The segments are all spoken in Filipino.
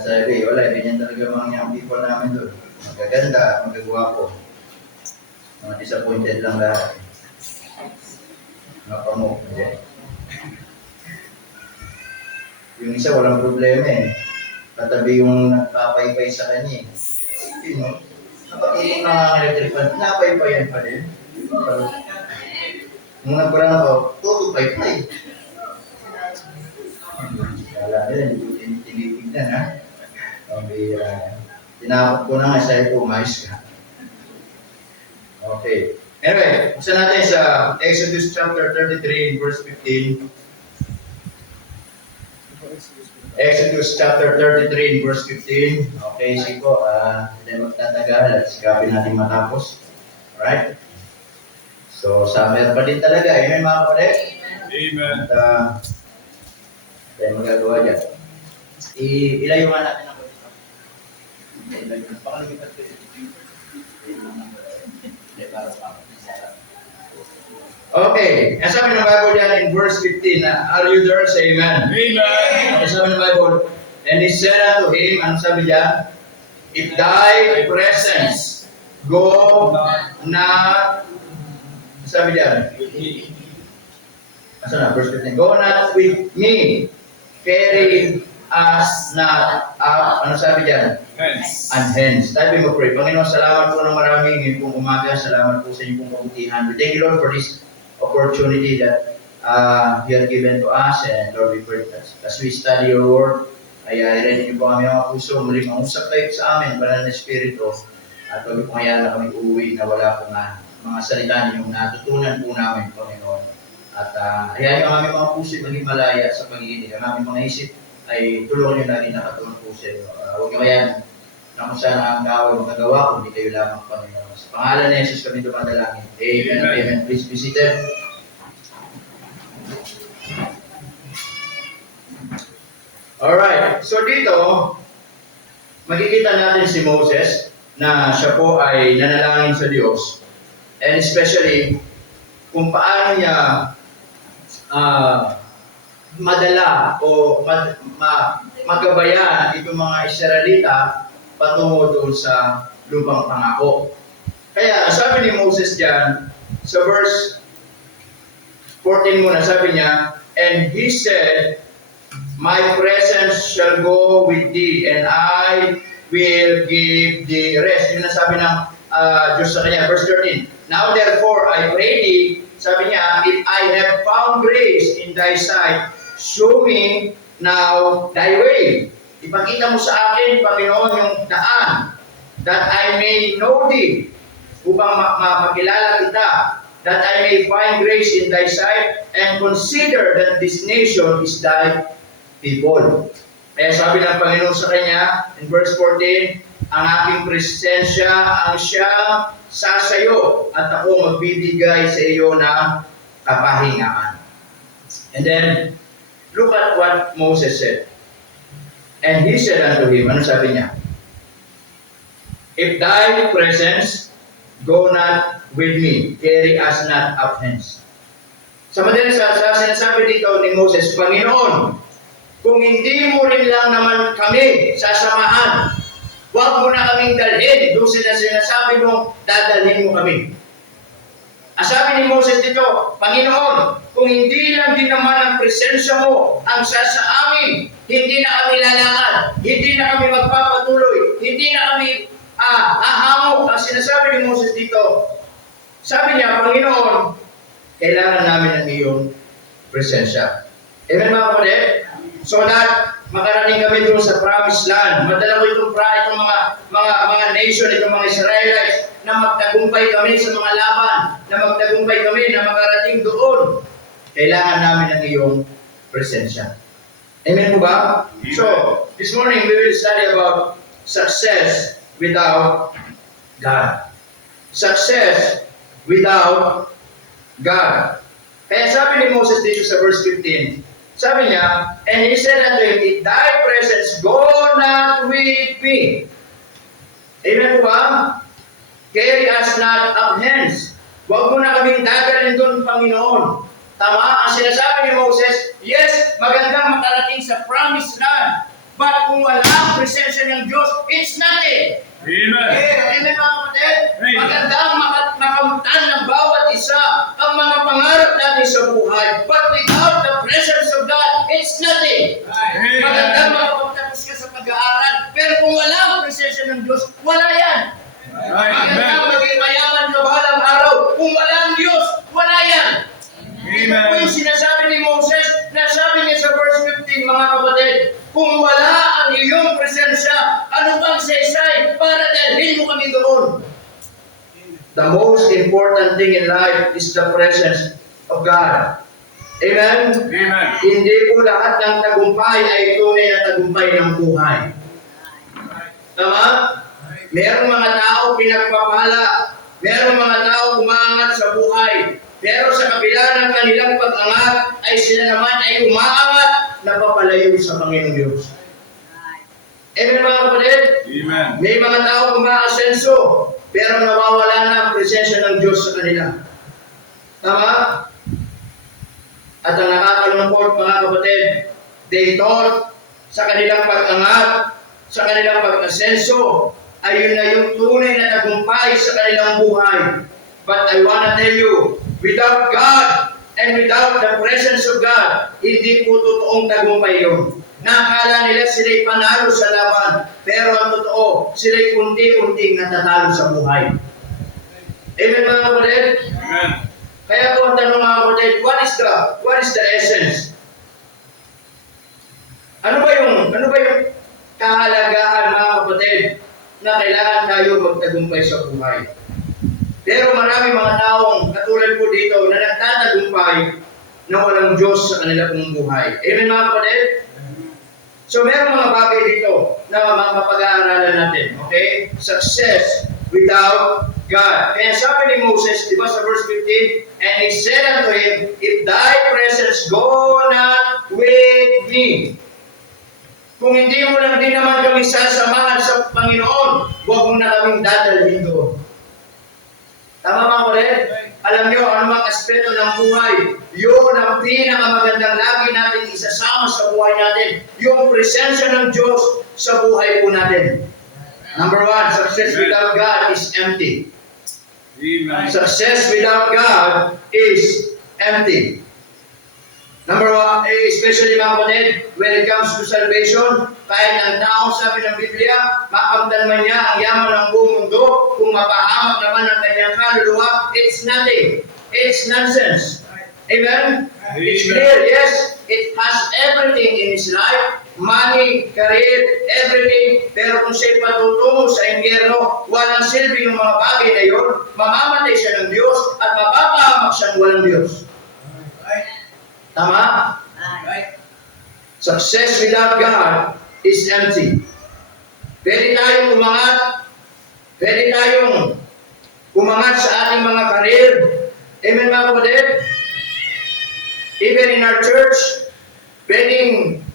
Sabi, wala, ganyan talaga mga young people namin doon. Magaganda, magagwapo. Mga disappointed lang lahat. Mga pamuk. Yung isa walang problema eh. Katabi yung nagpapaypay sa kanya eh. You know, nakakita na ang electric fan, napaypayan pa din. Nung nagparang ako, todo paypay. Kala nila, hindi ko tinitignan ha. Okay, tinapot ko na nga, sabi ko, umayos ka. Okay. Anyway, buksan natin sa Exodus chapter 33 verse 15. Exodus chapter 33 verse 15. Okay, sige po, hindi magtatagal at sikapin natin matapos. Alright? So, summer pa din talaga. Amen mga kapatid? Amen. At, tayo magagawa dyan. Ilayo nga natin ang okay. Ang sabi ng Bible dyan in verse 15, are you there? Say amen. Amen. Ang sabi ng Bible, and he said unto him, ang sabi dyan, if thy presence go not, sabi dyan, asa na, verse 15, go not with me, carry us not up, ano sabi dyan? Hence. And hence. Tayo mo pray. Panginoon, salamat po ng marami ngayon pong umaga. Salamat po sa inyong pong kabutihan. We thank you, Lord, for this opportunity that you have given to us. And Lord, we pray that as we study your word, ay i-ready niyo po kami mga puso. Muling mangusap kayo sa amin, banal na Espiritu. At huwag po kaya na kami uuwi na wala po na mga salita niyong natutunan po namin, Panginoon. At hayaan niyo ang aming mga puso maging malaya sa pag-iinit. Ang aming mga isip ay tulungan niyo na rin nakatulong po sa inyo. Huwag niyo kaya na kung saan ang gawin magagawa, kundi kayo lamang, Panginoon. Sa pangalan ni Jesus kami dumadalangin. Amen. Amen. Amen. Please be seated. Alright. So dito, makikita natin si Moses na siya po ay nanalangin sa Diyos. And especially, kung paano niya madala o magabayan itong mga Israelita patungo doon sa lupang pangako. Kaya sabi ni Moses diyan sa verse 14 muna, sabi niya, and he said, my presence shall go with thee and I will give thee rest. Yun ang sabi ng Diyos sa kanya. Verse 13, now therefore I pray thee, sabi niya, if I have found grace in thy sight, show me now thy way. Ipakita mo sa akin, Panginoon, yung daan, that I may know thee, upang makilala kita, that I may find grace in thy sight, and consider that this nation is thy people. Kaya sabi ng Panginoon sa kanya, in verse 14, ang aking presensya ang siyang sasayo, at ako magbibigay sa iyo ng kapahingaan. And then, look at what Moses said. And he said unto him, ano sabi niya? If thy presence go not with me, carry us not up hence. Sa madalas sa sinasabi dito ni Moses, Panginoon, kung hindi mo rin lang naman kami sasamahan, huwag mo na kaming dalhin doon sinasabi mong dadalhin mo kami. Ang sabi ni Moses dito, Panginoon, kung hindi lang din naman ang presensya mo ang sa amin, hindi na kami lalakad, hindi na kami magpapatuloy, hindi na kami ahamok. Ang sinasabi ni Moses dito, sabi niya, Panginoon, kailangan namin ang iyong presensya. Amen mga kapatid? So that makarating kami doon sa promised land. Madala ko itong mga nation, itong mga Israelites, na magtagumpay kami sa mga laban, na magtagumpay kami na makarating doon. Kailangan namin ang iyong presensya. Amen po ba? Amen. So, this morning we will study about success without God. Success without God. Kaya sabi ni Moses dito sa verse 15, sabi niya, and he said unto him, if thy presence go not with me. Amen po ba? Carry us not up hence. Huwag mo na kaming dadalhin doon, Panginoon. Tama? Ang sinasabi ni Moses, yes, magandang makarating sa promised land. But kung wala ang presensya ng Diyos, it's nothing. Amen. Amen mga kapatid? Amen. Magandang makamtan ng bawat isa ang mga pangarap natin sa buhay. But without the presence of God, it's nothing. Amen. Magandang makapagtapos ka sa pag-aaral. Pero kung wala ang presensya ng Diyos, wala yan. Magandang maging mayaman ka balang araw. Kung wala ang Diyos, wala yan. Ito po yung sinasabi ni Moses, nasabi niya sa verse 15, mga kapatid, kung wala ang iyong presensya, ano bang saysay para dalhin mo kami doon? The most important thing in life is the presence of God. Amen? Amen. Hindi po lahat ng tagumpay ay tunay na tagumpay ng buhay. Tama? Merong mga tao pinagpapala, merong mga tao umaangat sa buhay, pero sa kabila ng kanilang pag-angat, ay sila naman ay umaangat na papalayo sa Panginoong Diyos. Amen mga kapatid? Amen. May mga tao umaasenso, pero nawawala na ang presensya ng Diyos sa kanila. Tama? At ang nakakalungkot mga kapatid, they thought sa kanilang pag-angat, sa kanilang pag-asenso, ayun na yung tunay na tagumpay sa kanilang buhay. But I wanna tell you, without God and without the presence of God, hindi po totoong tagumpay yun. Nakakala nila sila'y panalo sa laban, pero ang totoo, sila'y unti-unting natatalo sa buhay. Amen mga kapatid? Amen. Kaya po ang tanong mga kapatid, what is the essence? Ano ba yung kahalagahan mga kapatid na kailangan tayo magtagumpay sa buhay? Pero marami mga taong katulad po dito na nagtatagumpay na walang Diyos sa kanila pong buhay. Amen mga kapatid? So meron mga bagay dito na mapag-aaralan natin. Okay? Success without God. Kaya sabi ni Moses, di ba sa verse 15, and he said unto him, if thy presence go not with me, kung hindi mo lang din naman kami sasamahan sa Panginoon, huwag mo na kaming dadalhin doon. Tama mga kapatid? Alam nyo, anumang aspeto ng buhay, yun ang pinakamagandang lagi natin isasama sa buhay natin. Yung presensya ng Diyos sa buhay po natin. Number one, success without God is empty. Amen. Success without God is empty. Number one, especially mga kapatid, when it comes to salvation, kahit ang tao, sabi ng Biblia, makamtan man niya ang yaman ng buong mundo, kung mapahamak naman ang kanyang kaluluwa, it's nothing. It's nonsense. Amen? It's clear, yes, it has everything in his life, money, career, everything, pero kung siya'y patutungo sa impyerno, walang silbi yung mga bagay na yun, mamamatay siya ng Diyos, at mapapahamak siyang walang Diyos. Tama? Success without God is empty. Pwede tayong umangat sa ating mga karir. Amen mga kapatid? Even in our church, pwedeng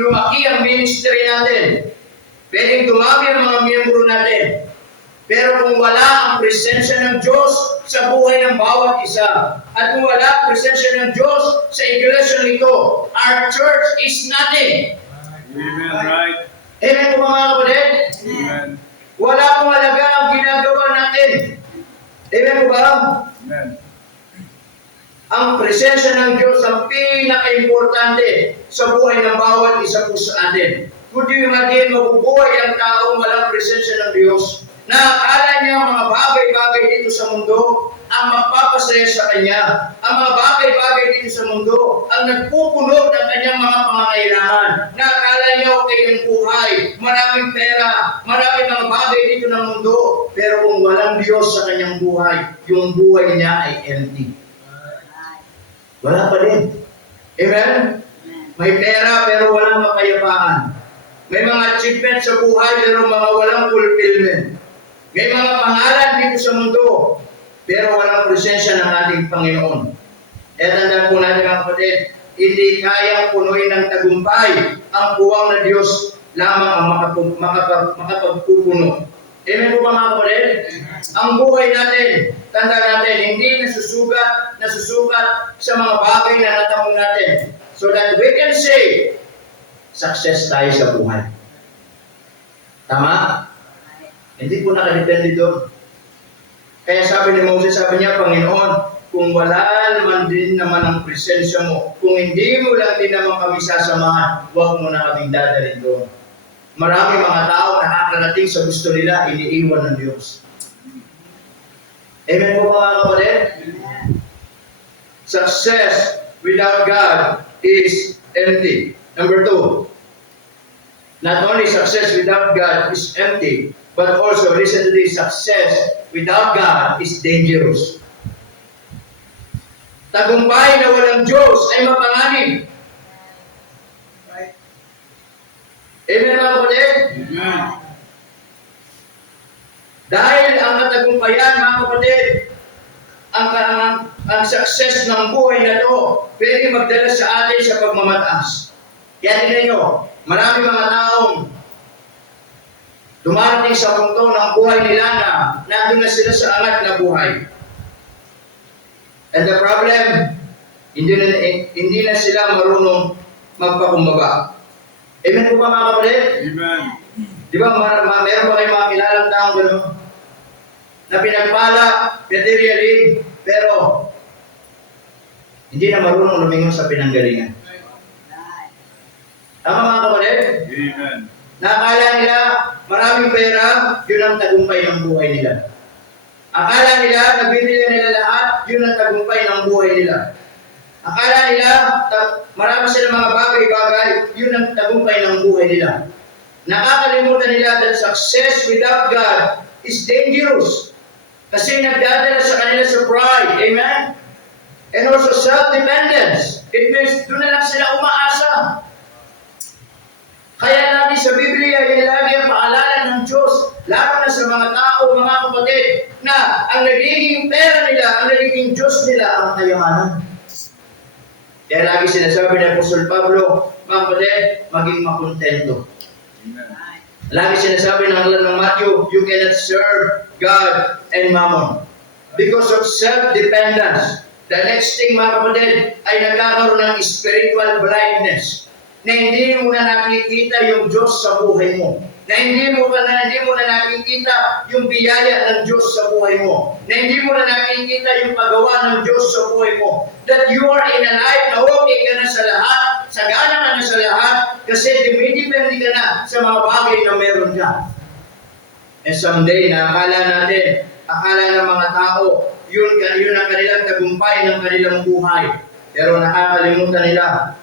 lumaki ang ministry natin. Pwedeng dumami ang mga miyembro natin. Pero kung wala ang presensya ng Diyos sa buhay ng bawat isa, at kung wala ang presensya ng Diyos sa iglesia nito, our church is nothing. Amen. Right. Amen po mga kapatid? Amen. Wala pong halaga ang ginagawa natin. Amen po ba? Amen. Ang presensya ng Diyos ang pinaka-importante sa buhay ng bawat isa po sa atin. Kung di natin mabubuhay ang taong walang presensya ng Diyos, na akala niya ang mga bagay-bagay dito sa mundo ang magpapasaya sa kanya. Ang mga bagay-bagay dito sa mundo ang nagpupuno ng kanyang mga pangangailangan. Na akala niya okay ang buhay, maraming pera, maraming mga bagay dito ng mundo. Pero kung walang Diyos sa kanyang buhay, yung buhay niya ay empty. Wala pa din. Amen? May pera pero walang kapayapaan. May mga achievements sa buhay pero mga walang fulfillment. May mga pangalan dito sa mundo, pero walang presensya ng ating Panginoon. At tandaan po natin mga kapatid, hindi kayang punuin ng tagumpay ang puwang na Diyos lamang ang makapagpupuno. Amen po ba mga kapatid? Ang buhay natin, tandaan natin, hindi nasusukat sa mga bagay na natamo natin. So that we can say, success tayo sa buhay. Tama? Hindi po nakadepende doon. Kaya sabi ni Moses, sabi niya, Panginoon, kung wala naman din naman ang presensya mo, kung hindi mo lang din naman kami sasamahan, huwag mo na kaming dadalhin doon. Marami mga tao nakakarating sa gusto nila, iniiwan ng Diyos. Amen po mga kapatid? Success without God is empty. Number 2, not only success without God is empty, but also, listen to this, success without God is dangerous. Tagumpay na walang Diyos ay mapanganib. Amen mga kapatid? Amen. Dahil ang katagumpayan mga kapatid, ang success ng buhay na to, pwede magdala sa atin sa pagmamataas. Kaya tingnan nyo, marami mga taong dumarating sa punto ng buhay nila na nandun na sila sa angat na buhay. And the problem, hindi na sila marunong magpakumbaba. Amen po ba mga kapatid? Amen. Di ba, meron ba kayong mga kilalang taong gano'n? Na pinagpala, materially, pero hindi na marunong lumingon sa pinanggalingan. Tama mga kapatid? Amen. Nakakala nila maraming pera, yun ang tagumpay ng buhay nila. Akala nila nabibili nila lahat, yun ang tagumpay ng buhay nila. Akala nila marami silang mga bagay-bagay, yun ang tagumpay ng buhay nila. Nakakalimutan nila that success without God is dangerous. Kasi nagdadala sa kanila sa pride. Amen? And also self-dependence. It means doon na lang sila umaasa. Kaya lagi sa Biblia, yan lagi ang paalala ng Diyos, lalo na sa mga tao, mga kapatid, na ang nagiging pera nila, ang nagiging Diyos nila, ang kayamanan. Kaya lagi sinasabi ni Apostol Pablo, mga kapatid, maging makontento. Amen. Lagi sinasabi ng Matthew, you cannot serve God and Mammon. Because of self-dependence, the next thing mga kapatid, ay nagkakaroon ng spiritual blindness. Na hindi mo na nakikita yung Diyos sa buhay mo. Na hindi mo na nakikita yung biyaya ng Diyos sa buhay mo. Na hindi mo na nakikita yung paggawa ng Diyos sa buhay mo. That you are in a life na okay ka na sa lahat, sagana ka na sa lahat, kasi dumidepende ka na sa mga bagay na meron ka. And someday, akala ng mga tao, yun ang kanilang tagumpay ng kanilang buhay. Pero nakakalimutan nila,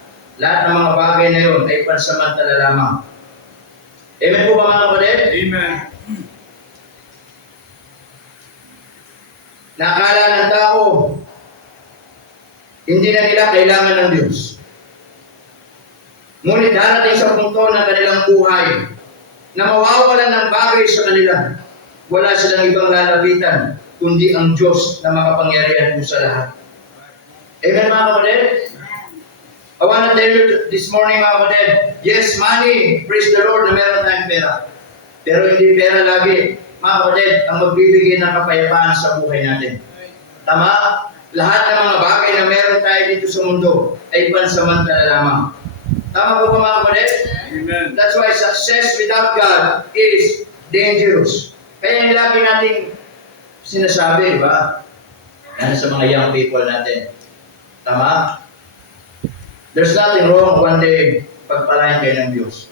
lahat ng mga bagay na yun ay pansamantala lamang. Amen po ba mga kapatid? Amen. Nakakala ng tao, hindi na nila kailangan ng Diyos. Ngunit darating sa punto ng kanilang buhay na mawawalan ng bagay sa kanila. Wala silang ibang lalapitan, kundi ang Diyos na makapangyarihan po sa lahat. Amen mga kapatid? I want to tell you this morning mga kapatid, yes, money, praise the Lord na meron tayong pera. Pero hindi pera lagi, mga kapatid, ang magbibigay ng kapayapaan sa buhay natin. Tama? Lahat ng mga bagay na meron tayo dito sa mundo ay pansamantala lamang. Tama po ba mga kapatid? Amen. That's why success without God is dangerous. Kaya yung lagi nating sinasabi, di ba? Yan sa mga young people natin. Tama? There's nothing wrong one day pagpalain kayo ng Diyos.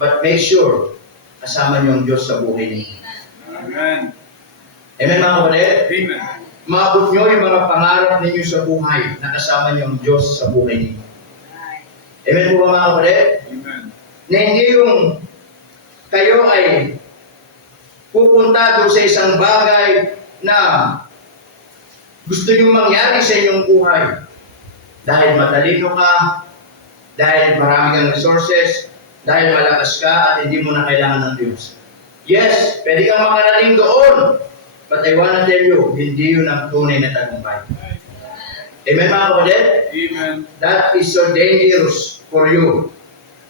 But make sure, kasama niyo ang Diyos sa buhay niyo. Amen. Amen mga kapatid? Amen. Maabot niyo yung mga pangarap ninyo sa buhay na kasama niyo ang Diyos sa buhay niyo. Amen po ba mga kapatid? Amen. Na hindi yung kayo ay pupunta doon sa isang bagay na gusto niyo mangyari sa inyong buhay. Dahil matalino ka, dahil marami kang resources, dahil malakas ka at hindi mo na kailangan ng Diyos. Yes, pwede kang makarating doon. But I wanna tell you, hindi yun ang tunay na tagumpay. Amen mga kapatid? Amen. That is so dangerous for you.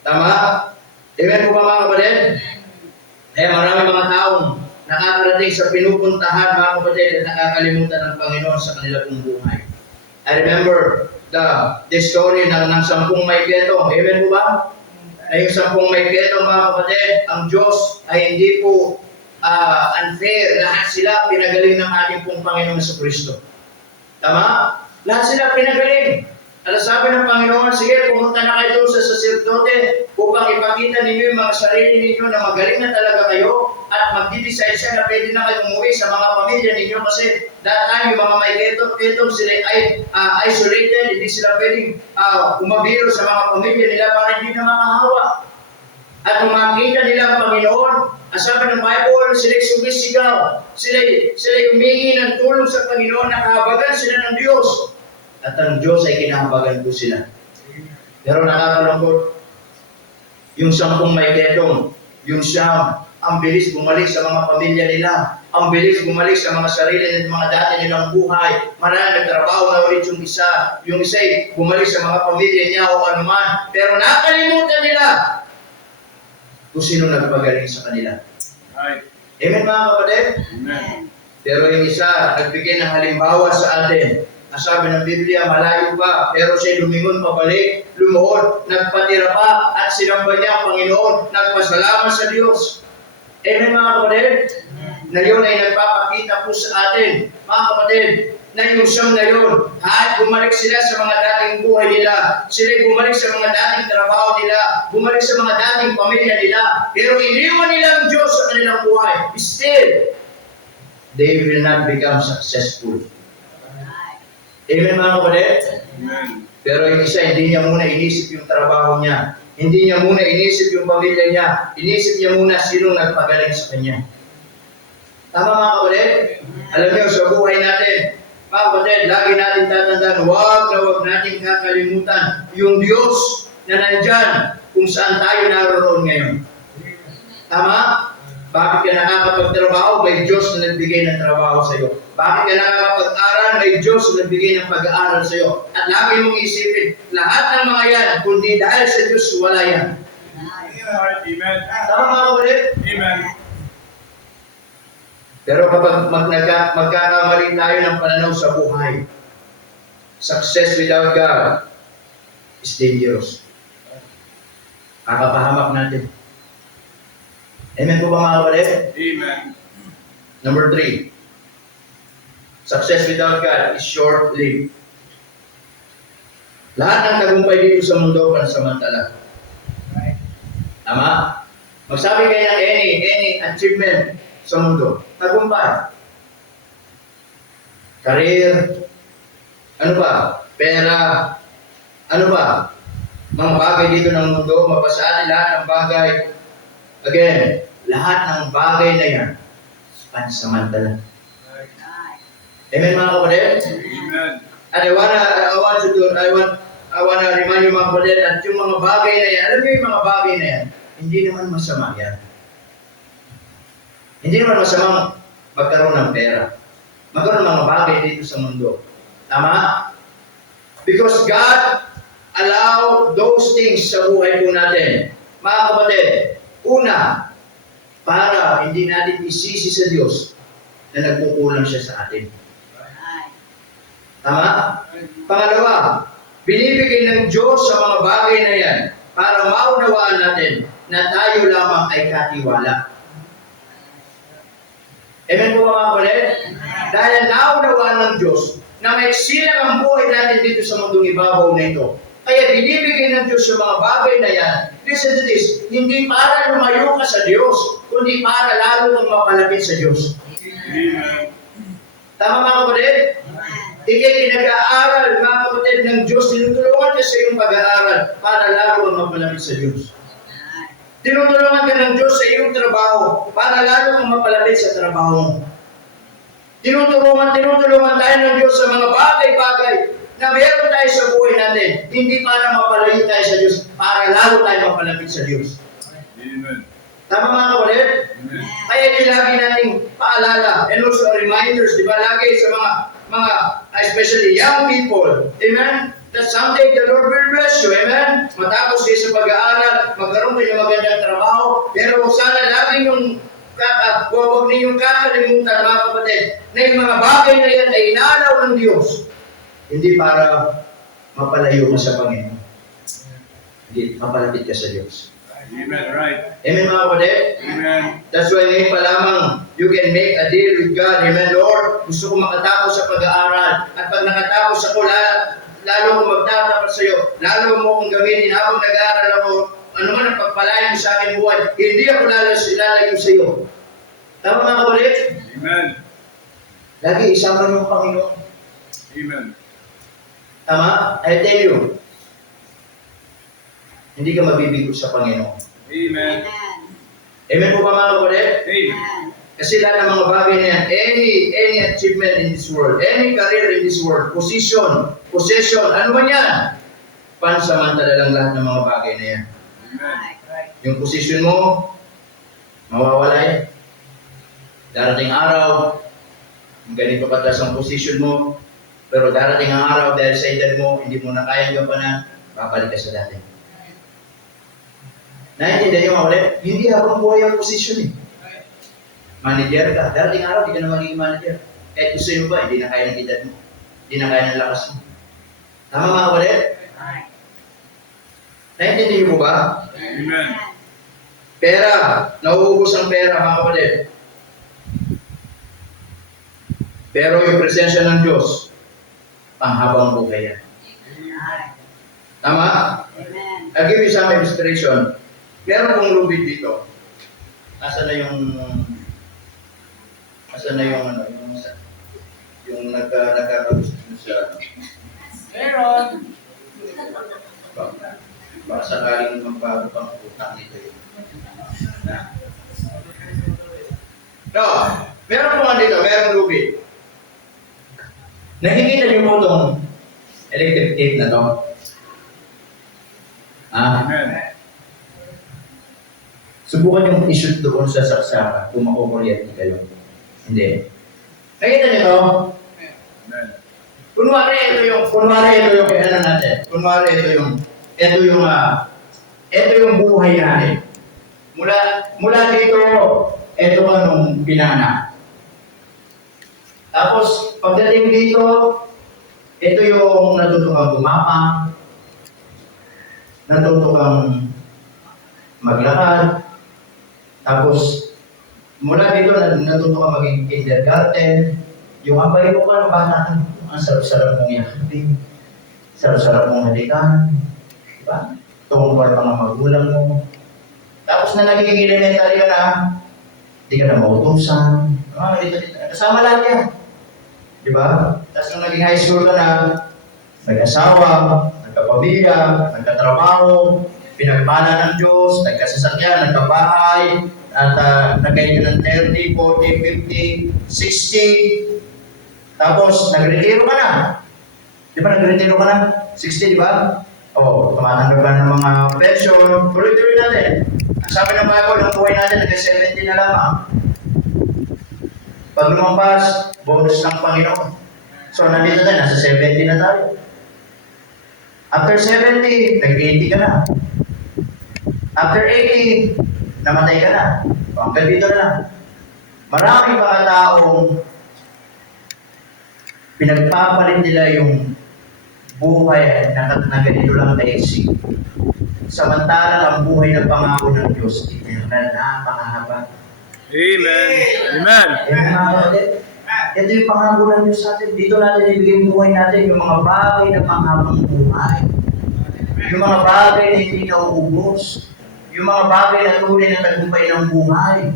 Tama? Amen po ba mga kapatid? Kaya marami mga taong nakakarating sa pinupuntahan mga kapatid at nakakalimutan ng Panginoon sa kanilang buhay. I remember the story ng 10 Mike ito. Amen po ba? Na yung 10 may keto, mga kapatid, ang Diyos ay hindi po unfair. Lahat sila pinagaling ng ating pong Panginoon sa Kristo. Tama? Lahat sila pinagaling. At sabi ng Panginoon, sige, pumunta na kayo doon sa saserdote upang ipakita ninyo yung mga sarili ninyo na magaling na talaga kayo at magdi-decide siya na pwede na kayo umuwi sa mga pamilya ninyo kasi that time yung mga may ketong sila ay isolated, hindi sila pwedeng umabiro sa mga pamilya nila para hindi na makahawa. At kung makita nila ang Panginoon, ang sabi ng Bible, sila sumisigaw, sila humingi ng tulong sa Panginoon, nakahabagan sila ng Diyos. At ang Diyos ay kinahabagan po sila. Pero nakakalungkot, yung 10 may ketong, yung 9, ang bilis bumalik sa mga pamilya nila, ang bilis bumalik sa mga sarili ng mga dati nilang buhay. Marami nagtrabaho na ulit yung isa ay bumalik sa mga pamilya niya o anuman. Pero nakalimutan nila kung sino nagpagaling sa kanila. Right. Amen mga kapatid? Amen. Pero yung isa, nagbigay ng halimbawa sa atin. Ang sabi ng Biblia, malayo pa, pero siya lumingon pabalik, lumuhod, nagpatira pa, at sinamba niya ang Panginoon, nagpasalamat sa Diyos. Amen mga kapatid? Na yun ay nagpapakita po sa atin, mga kapatid, na yung 9 na yun, at bumalik sila sa mga dating buhay nila, sila bumalik sa mga dating trabaho nila, bumalik sa mga dating pamilya nila, pero iniwan nila ang Diyos sa kanilang buhay. Still, they will not become successful. Amen mga kapatid? Amen. Pero yung isa, hindi niya muna inisip yung trabaho niya. Hindi niya muna inisip yung pamilya niya. Inisip niya muna sino nagpagaling sa kanya. Tama mga kapatid? Alam niyo, sa buhay natin, mga kapatid, lagi natin tatandaan, huwag natin kakalimutan yung Diyos na nandyan kung saan tayo naroon ngayon. Tama? Bakit ka nakakapagtrabaho? May Diyos na nagbigay ng trabaho sa iyo. Bakit ka nakakapag-aral? May Diyos na nagbigay ng pag-aaral sa iyo. At lagi mong isipin, lahat ng mga yan, kundi dahil sa Diyos, wala yan. Right. Amen. Tama mga kapatid? Amen. Pero kapag magkakamali tayo ng pananaw sa buhay, success without God is dangerous. Kakapahamak natin. Amen po ba mga kapatid? Amen. Number 3. Success without God is short-lived. Lahat ng tagumpay dito sa mundo pansamantala. Tama? Magsabi kayo ng any achievement sa mundo. Tagumpay. Career. Ano ba? Pera. Ano ba? Mga bagay dito ng mundo, mapasali lahat ng bagay. Again, lahat ng bagay na yan, pansamantala. Amen mga kapatid? Amen. And I wanna remind you mga kapatid at yung mga bagay na yan, alam niyo yung mga bagay na yan, hindi naman masama yan. Hindi naman masamang magkaroon ng pera. Magkaroon ng mga bagay dito sa mundo. Tama? Because God allow those things sa buhay po natin. Mga kapatid, una, para hindi natin isisi sa Diyos na nagkukulang siya sa atin. Tama? Pangalawa, binibigay ng Diyos sa mga bagay na yan para maunawaan natin na tayo lamang ay katiwala. Amen po mga kapatid? Dahil naunawaan ng Diyos na may silang ang buhay natin dito sa mundong ibabaw na ito. Kaya binibigay ng Diyos yung mga bagay na yan. Listen to this, hindi para lumayo ka sa Diyos, kundi para lalo kang mapalapit sa Diyos. Amen. Tama mga kapatid? Ikay nag-aaral, mga kapatid ng Diyos, tinutulungan ka sa iyong pag-aaral para lalo kang mapalapit sa Diyos. Tinutulungan ka ng Diyos sa iyong trabaho para lalo kang mapalapit sa trabaho mo. Tinutulungan tayo ng Diyos sa mga bagay-bagay na meron tayo sa buhay natin. Hindi para mapalayo tayo sa Diyos, para lalo tayo mapalapit sa Diyos. Amen. Tama mga kapatid? Amen. Kaya di lagi nating paalala and also reminders, di ba? Lagi sa mga especially young people, amen? That someday the Lord will bless you, amen? Matapos kayo sa pag-aaral, magkaroon kayo ng magandang trabaho, pero sana lagi yung huwag ninyong kakalimutan mga kapatid na yung mga bagay na yan ay inaalaw ng Diyos. Hindi para mapalayo ka sa Panginoon. Hindi, mapalapit ka sa Diyos. Amen. Right. Amen mga kapatid? Amen. That's why ngayon pa lamang, you can make a deal with God. Amen, Lord. Gusto ko makatapos sa pag-aaral. At pag nakatapos ako, lalo ko magtatapat sa iyo. Lalo mo akong gamitin habang nag-aaral ako. Ano man ang pagpalain mo sa aking buhay, hindi ako lalayo sa iyo. Tama mga kapatid? Amen. Lagi isama niyo ang Panginoon. Amen. Tama? I tell you, hindi ka mabibigo sa Panginoon. Amen. Amen po ba mga kapatid? Amen. Kasi lahat ng mga bagay na yan, any achievement in this world, any career in this world, possession, ano man yan? Pansamantala lang lahat ng mga bagay na yan. Amen. Yung position mo, mawawala yan. Darating araw, ganito kataas ang position mo, pero darating ang araw dahil sa edad mo, hindi mo na kaya gampanan, babalik ka sa dati. Naintindihan niyo mga ulit? Hindi habang buhay ang position eh. Manager ka. Darating araw, hindi ka na magiging manager. Kahit gusto mo ba, hindi na kaya ng edad mo. Hindi na kaya ng lakas mo. Tama mga ulit? Naintindihan niyo po ba? Amen. Pera. Nauubos ang pera mga kapatid. Pero yung presensya ng Diyos, panghabang buhay yan. Tama? I'll give you some illustration. Meron pong lubid dito. Asa na yung ano, yung nagkakagusto sa Meron. baka sakaling magbago pang utang nito yun. No, meron po nga dito, meron lubid. Nakikita niyo po itong electric tape na to? Amen. Subukan yung i-shoot doon sa saksakan kung makukuryente kayo. Hindi. Nakita niyo to? Amen. Kunwari ito yung ano natin. Kunwari ito yung buhay natin. Mula dito, ito ka nung pinana. Tapos, pagdating dito, ito yung natuto kang gumapang, natuto kang maglakad, tapos, mula dito, natuto kang maging kindergarten, yung abay mo ka, bata ka, ang sarap-sarap mong yakapin, sarap-sarap mong halikan, diba? Tungkol pa ng magulang mo. Tapos na nagiging elementary ka na, hindi ka na mautusan, dito. Kasama lahat yan. Diba? Tapos nung naging high school ka na, nag-asawa, nagkapamilya, nagkatrabaho, pinagpala ng Diyos, nagkasasakyan, nagkabahay, at nagkain ka ng 30, 40, 50, 60. Tapos, nagretiro ka na. Di ba nagretiro ka na? 60, di ba? O, tumatanggap ka ng mga pension. Tuloy-tuloy natin. Ang sabi ng Bible, ang buhay natin, nag-70 na lamang. Pag lumampas, bonus ng Panginoon. So, nandito tayo, nasa 70 na tayo. After 70, nag-80 ka na. After 80, namatay ka na. Hanggang dito na lang. Maraming mga taong pinagpapalit nila yung buhay na ganito lang kaisip. Samantalang ang buhay ng pangako ng Diyos, eternal na pakahaba. Amen. Amen. Ito yung pangako ng Diyos sa atin. Dito natin ibigay yung buhay natin, yung mga bagay na panghabang buhay. Yung mga bagay na hindi nauubos. Yung mga bagay na tunay na tagumpay ng buhay.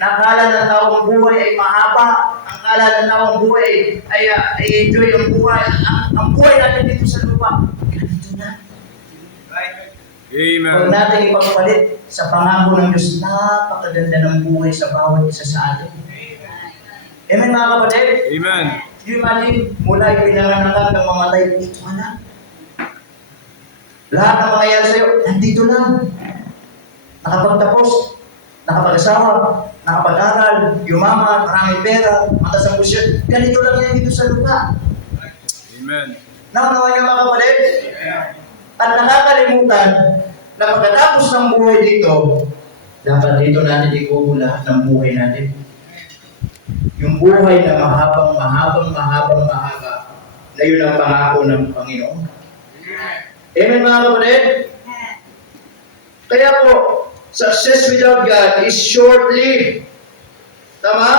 Nakala ng taong buhay ay mahaba. Ang kala ng taong buhay ay enjoy ang buhay. Ang buhay natin dito sa lupa. Ganito na. Huwag Amen. natin ipagpalit sa pangako ng Diyos. Napakaganda ng buhay sa bawat isa sa atin. Amen mga kapatid? Amen. You imagine, mula ipinanganak ng mamatay, dito ka na. Lahat ng mangyayari sa'yo, nandito lang. Nakapagtapos, nakapag-asawa, nakapag-aral, yumaman, maraming pera, matas ang posisyon. Ganito lang yan dito sa lupa. Amen. Naunawa niyo mga kapatid? At nakakalimutan na pagkatapos ng buhay dito, dapat dito natin ikuha lahat ng buhay natin. Yung buhay na mahaba, na yun ang pangako ng Panginoon. Amen mga kapatid? Kaya po, success without God is short-lived. Tama?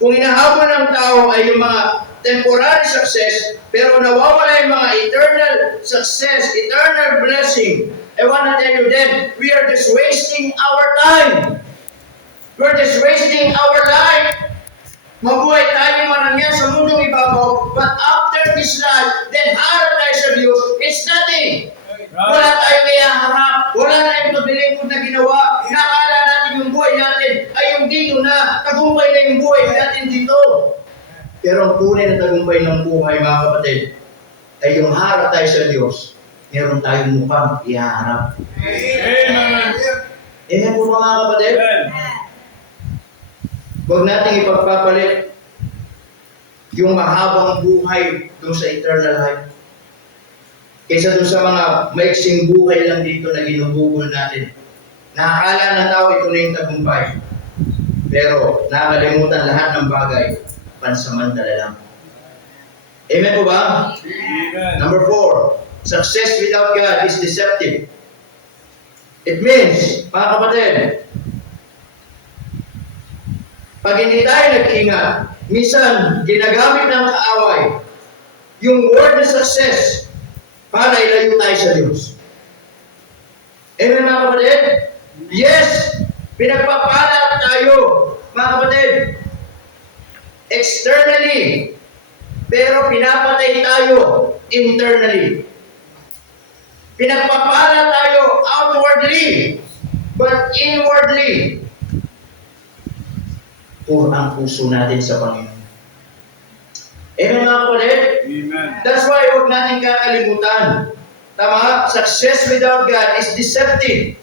Kung hinahabol ng tao ay yung mga temporary success, pero nawawala yung mga eternal success, eternal blessing. I want to tell you then, we are just wasting our time. We're just wasting our life. Mabuhay tayo marangyan sa mundong ibabaw, but after this life, then harap tayo sa Diyos, it's nothing. Wala tayong iyaharap, wala tayong paglilingkod na ginawa. Nakala natin yung buhay natin ay yung dito na, tagumpay na yung buhay natin dito. Pero ang tunay na tagumpay ng buhay, mga kapatid, ay yung harap tayo sa Diyos, meron tayong mukhang iyaharap. Amen. Amen po mga kapatid? Amen. Huwag nating ipagpapalit yung mahabang buhay dun sa eternal life. Kaysa dun sa mga maiksing buhay lang dito na ginugugol natin. Nakakala ng tao ito na yung tagumpay. Pero nakalimutan lahat ng bagay, pansamantala lang. Amen po ba? Amen. Number 4, success without God is deceptive. It means, mga kapatid, pag hindi tayo nag-ingat, minsan ginagamit ng kaaway yung word na success para ilayo tayo sa Diyos. Amen mga kapatid? Yes! Pinagpapala tayo, mga kapatid, externally, pero pinapatay tayo internally. Pinagpapala tayo outwardly, but inwardly, puro ang puso natin sa Panginoon. Amen mga kapatid? Amen. That's why huwag natin kakalimutan. Tama? Success without God is deceptive.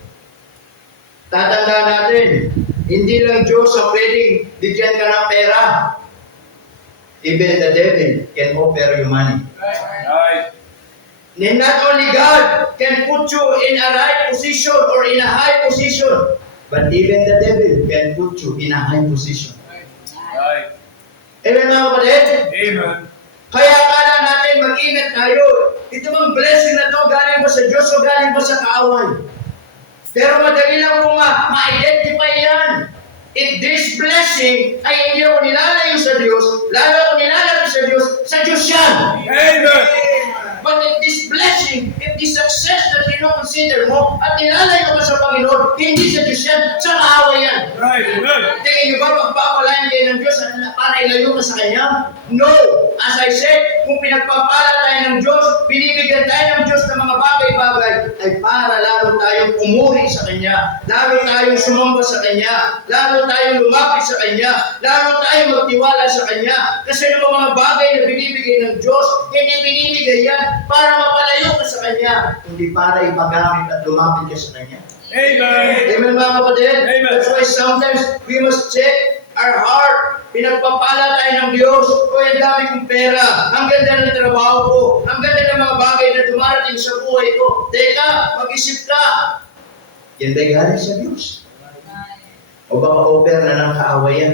Tatandaan natin, hindi lang Diyos ang pwedeng bigyan ka ng pera. Even the devil can offer you money. Right. And not only God can put you in a right position or in a high position, but even the devil can put you in a high position. Right. Amen mga kapatid? Amen. Kaya akala natin mag-ingat tayo. Ito bang blessing na to galing ba sa Diyos o galing ba sa kaaway? Pero madali lang po ma-identify yan. If this blessing ay hindi ako nilalayo sa Diyos, lalo ako nilalapit sa Diyos yan. Amen. But if this blessing, if this success na consider mo at nilalayo ka sa Panginoon, hindi sa Diyos yan, sa kaaway yan. Right. Amen. Tingin niyo ba pagpapalayan kayo ng Diyos para ilayo ka sa Kanya? No! As I said, kung pinagpapala tayo ng Diyos, binibigyan tayo ng Diyos ng mga bagay-bagay, ay para lalo tayong umuri sa Kanya, lalo tayong sumamba sa Kanya, lalo tayong lumapit sa Kanya, lalo tayong magtiwala sa Kanya. Kasi yung mga bagay na binibigay ng Diyos, hindi binibigay yan para mapalayo ka sa Kanya, hindi para ipagamit at lumapit ka sa Kanya. Amen. Amen mga kapatid? Amen. That's why sometimes we must check our heart. Pinagpapala tayo ng Diyos. O, ang dami kong pera. Ang ganda ng trabaho ko. Ang ganda ng mga bagay na dumarating sa buhay ko. Teka, mag-isip ka. Yan ba'y galing sa Diyos? O baka offer na ng kaaway yan?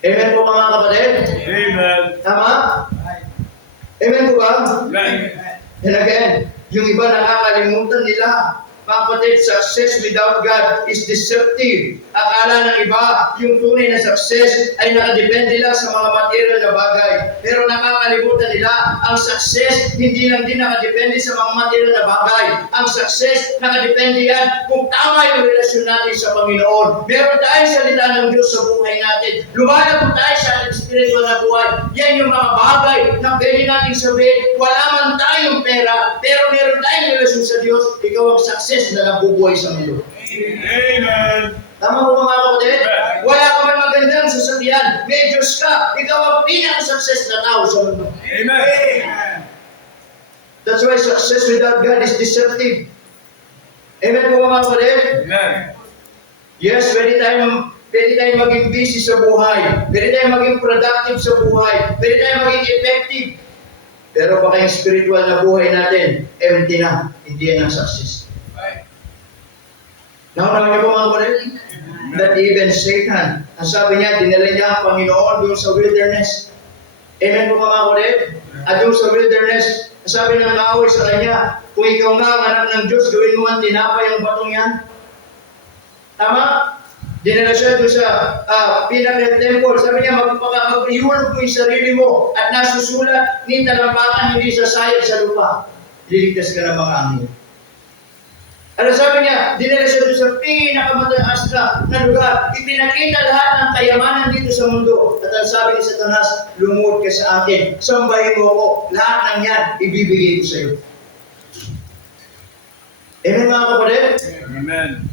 Amen po mga kapatid? Amen. Tama? Amen po ba? Amen. And again, yung iba nakakalimutan nila. Mga kapatid, success without God is deceptive. Akala ng iba, yung tunay na success ay nakadepende lang sa mga material na bagay. Pero nakakalimutan nila, ang success hindi lang din nakadepende sa mga material na bagay. Ang success, nakadepende yan kung tama yung relasyon natin sa Panginoon. Meron tayong salita ng Diyos sa buhay natin. Lumalabot tayo sa ating spiritual na buhay. Yan yung mga bagay na pwede natin sabihin, wala man tayong pera, pero meron tayong relasyon sa Diyos, ikaw ang success na nabubuhay sa mundo. Amen. Tama po mga kapatid? Wala ka man magandang sasakyan, may Diyos ka, ikaw ang pinaka-success na tao sa mundo. Amen. That's why success without God is deceptive. Amen po mga kapatid? Amen. Yes, pwede tayong maging busy sa buhay. Pwede tayong maging productive sa buhay. Pwede tayong maging effective. Pero baka yung spiritual na buhay natin, empty na. Hindi yan ang success. Naunawa niyo po mga kapatid? That even Satan, ang sabi niya, dinala niya ang Panginoon doon sa wilderness. Amen po mga kapatid? At doon sa wilderness, Sabi ng kaaway sa kanya, kung ikaw nga ang anak ng Diyos, gawin mo ang tinapay ang batong yan. Tama? Dinala siya doon sa pinaka-temple. Sabi niya, mag-iulog mo yung sarili mo at nasusulat, ni talampakan hindi sasayad sa lupa. Liligtas ka ng mga angel. Ano sabi niya? Dinala siya doon sa pinakamataas na lugar. Ipinakita lahat ng kayamanan dito sa mundo. At ang sabi ni Satanas, lumuhod ka sa akin. Sambahin mo ako. Lahat ng yan, ibibigay ko sa iyo. Amen mga kapatid? Amen.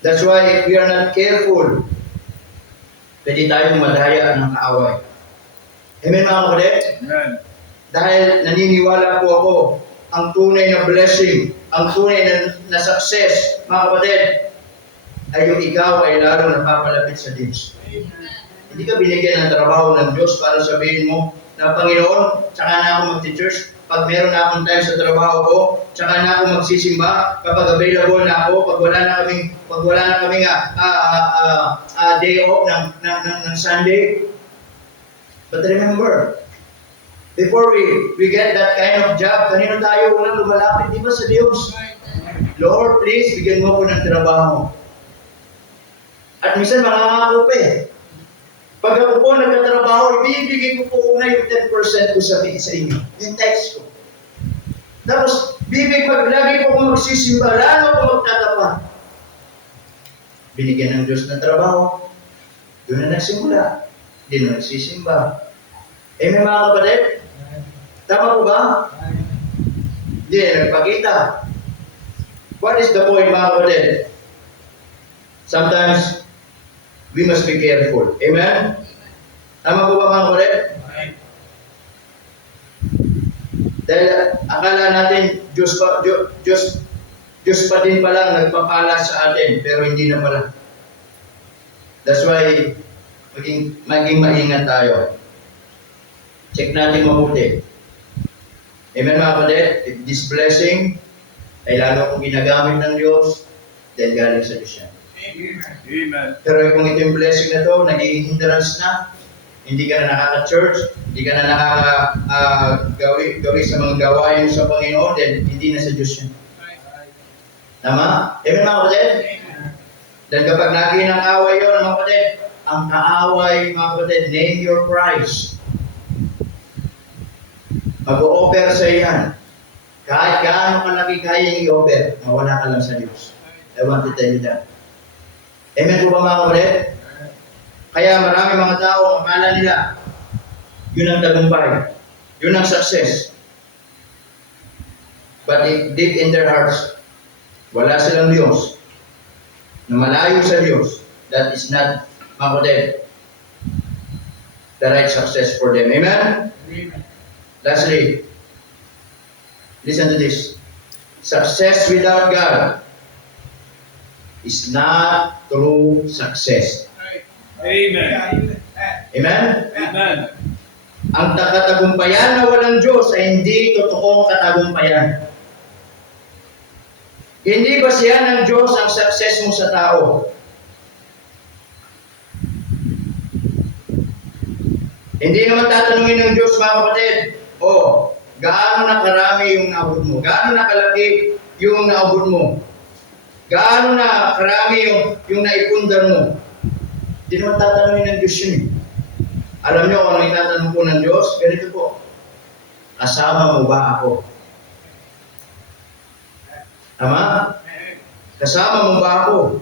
That's why if we are not careful, pwede tayong madaya ng kaaway. Amen mga kapatid? Amen. Dahil naniniwala po ako, ang tunay na blessing, ang tunay na success, mga kapatid, ay yung ikaw ay lalo napapalapit sa Diyos. Hindi ka binigyan ng trabaho ng Diyos para sabihin mo na Panginoon, tsaka na ako mag-church. Pag meron na akong time sa trabaho ko, tsaka na ako magsisimba. Kapag available na ako, pag wala na kaming day off ng Sunday. But remember, before we get that kind of job, kanino tayo unang lumalapit? Di ba sa Diyos? Lord, please, bigyan mo ko ng trabaho. At minsan makakako pa eh. Pag ako po nagkatrabaho, ibibigay ko po una yung 10% ko sa inyo. Yung tithes ko. Tapos, lagi po ako magsisimba, lalo ako magtatapan. Binigyan ng Diyos ng trabaho. Doon na nagsimula. Hindi na nagsisimba. Amen mga kapatid? Tama po ba? Hindi na nagpakita. What is the point mga kapatid? Sometimes, we must be careful. Amen? Tama po ba mga kapatid? Dahil akala natin Diyos pa din palang nagpapala sa atin, pero hindi na pala. That's why maging maingat tayo. Check natin mabuti. Amen mga kapatid? If this blessing ay lalo kong ginagamit ng Diyos, dahil galing sa Diyos yan. Amen. Pero kung ito yung blessing na to, naging hindrance na, hindi ka na nakaka-church, hindi ka na nakaka-gawi sa mga gawain sa Panginoon, then hindi na sa Diyos yun. Tama? Amen mga kapatid? Then kapag naging ang away yun, mga kapatid, ang kaaway, mga kapatid, name your price. Mag-o-offer sa iyan. Kahit gaano kalaki kayang i-offer, mawala ka lang sa Diyos. I want to tell you that. Amen po ba mga kapatid? Kaya marami mga tao, akala nila, yun ang tagumpay. Yun ang success. But deep in their hearts, wala silang Diyos. Na malayo sa Diyos. That is not, mga kapatid, the right success for them. Amen? Amen. Lastly, listen to this. Success without God is not true success. Amen. Amen? Amen. Ang katagumpayan na walang Diyos ay hindi totoong katagumpayan. Hindi basihan ng Diyos ang success mo sa tao. Hindi naman tatanungin ng Diyos, mga kapatid, gaano na karami yung naabot mo? Gaano na kalaki yung naabot mo? Gaano na karami yung naipundar mo? Hindi naman tatanungin ng Diyos yun. Alam niyo kung ano itatanong po ng Diyos? Ganito po. Kasama mo ba ako? Tama? Kasama mo ba ako?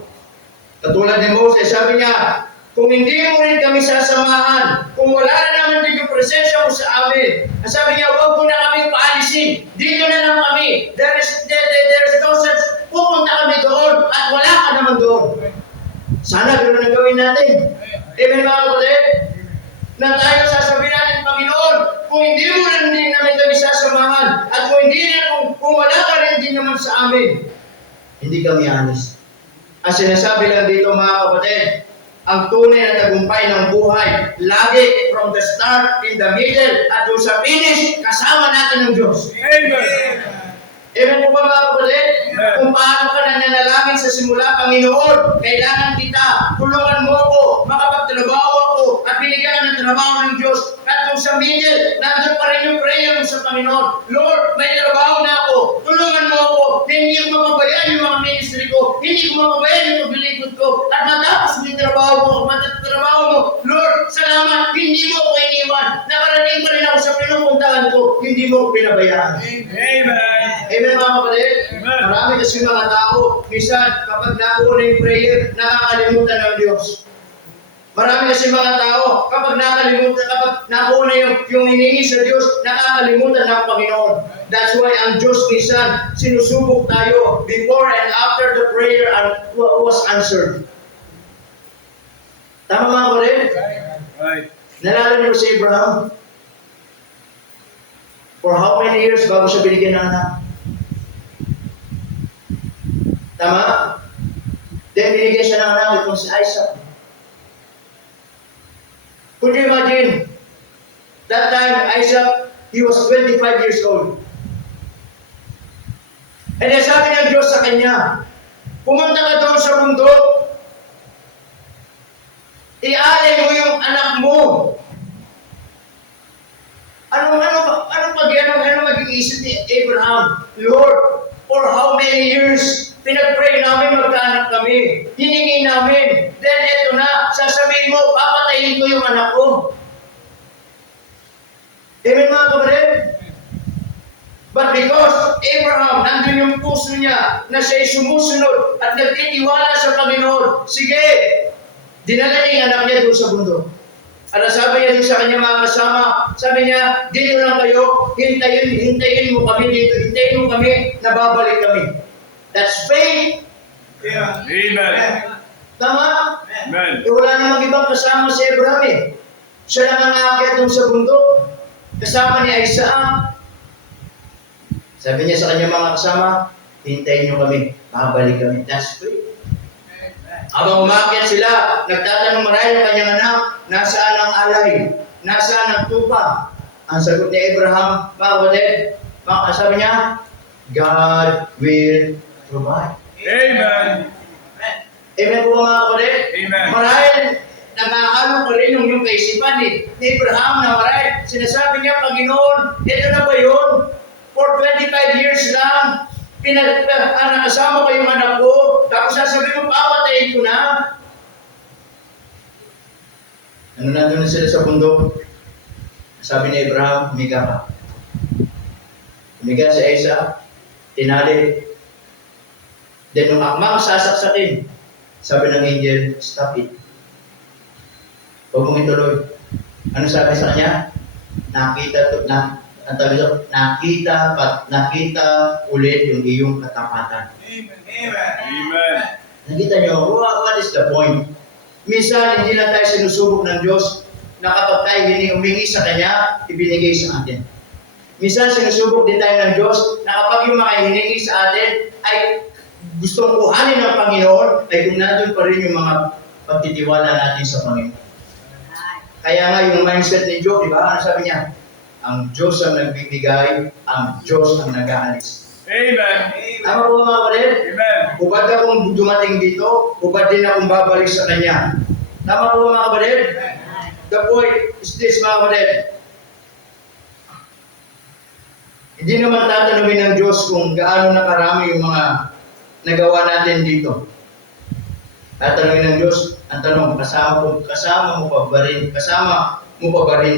Katulad ni Moses, sabi niya, kung hindi mo rin kami sasamahan, kung wala na naman din yung presensya mo sa amin, sabi niya, huwag mo na kaming paalisin. Dito na lang kami. There's no sense. Pupunta kami doon at wala ka naman doon. Sana ganoon ang gawin natin. Amen mga kapatid? Na tayo sasabihin natin, Panginoon, kung hindi mo rin din namin kami sasamahan, at kung wala ka rin din naman sa amin, hindi kami alis. Ang sinasabi lang dito mga kapatid, ang tunay na tagumpay ng buhay, lagi from the start, in the middle, at doon sa finish, kasama natin ng Diyos. Amen. Amen po ba mga kapatid? Kung paano ka nananalangin sa simula, Panginoon, kailangan kita, tulungan mo ako, makapagtrabaho ako, at binigyan ka ng trabaho ng Diyos. At kung sa middle, nandun pa rin yung prayer mo sa Panginoon. Lord, may trabaho na ako, tulungan mo ako, na hindi ko mapabayaan yung mga ministry ko, hindi ko mapabayaan yung paglilingkod ko, at matapos mo yung trabaho mo, trabaho mo, Lord, salamat, hindi mo ako iniwan, nakarating pa rin ako sa pinupuntahan ko, hindi mo ako pinabayaan. Amen. Amen mga kapatid? Amen. Marami kasi mga tao, minsan kapag nakuha yung prayer, nakakalimutan ng Diyos. Marami kasi mga tao, kapag nakuha yung hiningi sa Diyos, nakakalimutan ng Panginoon. That's why ang Diyos minsan, sinusubok tayo before and after the prayer was answered. Tama mga kapatid? Right. Nalala niyo si Abraham? For how many years bago siya binigyan ng anak? Tama? Then binigyan siya ng anak itong si Isaac. Could you imagine? That time, Isaac, he was 25 years old. And then sabi ng Diyos sa kanya, pumunta ka doon sa bundok, ialay mo yung anak mo. Ano mag-iisip ni Abraham? Lord, for how many years pinag-pray namin magkaanak kami. Hiningi namin. Then eto na, sasabihin mo, papatayin ko yung anak ko. Amen mga kapatid? But because Abraham, nandun yung puso niya na siya'y sumusunod at nagtitiwala sa Panginoon, sige, dinala niya yung anak niya doon sa bundok. At sabi niya din sa kanya mga kasama, sabi niya, dito lang kayo, hintayin mo kami dito, hintayin mo kami, nababalik kami. That's faith. Yeah. Amen. Tama? Amen. Wala namang ibang kasama si Abraham eh. Siya lang ang aakyat doon sa bundok. Kasama ni Isaac. Sabi niya sa kanya mga kasama, hintayin niyo kami, babalik kami. That's faith. Habang umakyat sila, nagtatanong marahil ang kanyang anak, nasaan ang alay? Nasaan ang tupa? Ang sagot ni Abraham, mga kapatid, sabi niya, God will provide. Amen. Amen po mga kapatid? Amen. Marahil, nakakalo pa rin yung kaisipan ni Abraham na marahil, sinasabi niya, Panginoon, ito na ba yun? For 25 years lang, nakasama ko yung anak ko, tapos sasabihin mo, papatayin ko na. Nandun na sila sa bundok. Sabi ni Abraham, humiga ka. Humiga si Isaac, tinali. Then nung akmang sasaksakin, sabi ng angel, stop it. Huwag mong ituloy. Ano sabi sa kanya? Nakita ulit yung iyong katapatan. Amen. Nakita nyo, what is the point? Minsan, hindi lang tayo sinusubok ng Diyos na kapag tayo humingi sa Kanya, ibinigay sa atin. Minsan, sinusubok din tayo ng Diyos na kapag yung mga hiningi sa atin ay gustong kuhanin ng Panginoon, ay kung nandun pa rin yung mga pagtitiwala natin sa Panginoon. Kaya nga yung mindset ni Job, di ba? Ano sabi niya? Ang Diyos ang nagbibigay, ang Diyos ang nag-aalis. Amen. Tama po mga kapatid? Amen. Ubad akong dumating dito, ubad din akong babalik sa Kanya. Tama po mga kapatid? The point is this mga kapatid. Hindi naman tatanungin ng Diyos kung gaano na karami yung mga nagawa natin dito. Tatanungin ng Diyos, ang tanong, kasama mo pa ba rin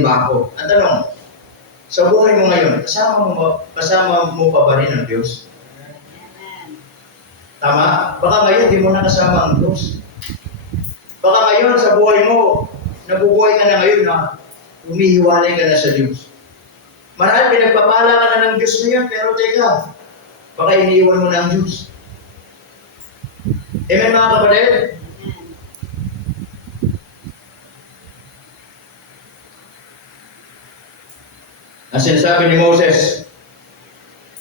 ba ako? Ang tanong, sa buhay mo ngayon, kasama mo pa ba rin ang Diyos? Tama? Baka ngayon, di mo na kasama ang Diyos. Baka ngayon, sa buhay mo, nabubuhay ka na ngayon na humihiwalay ka na sa Diyos. Marahil pinagpapala ka na ng Diyos ngayon, pero teka, baka iniiwan mo na ang Diyos. Amen mga kapatid? Ang sinasabi ni Moses,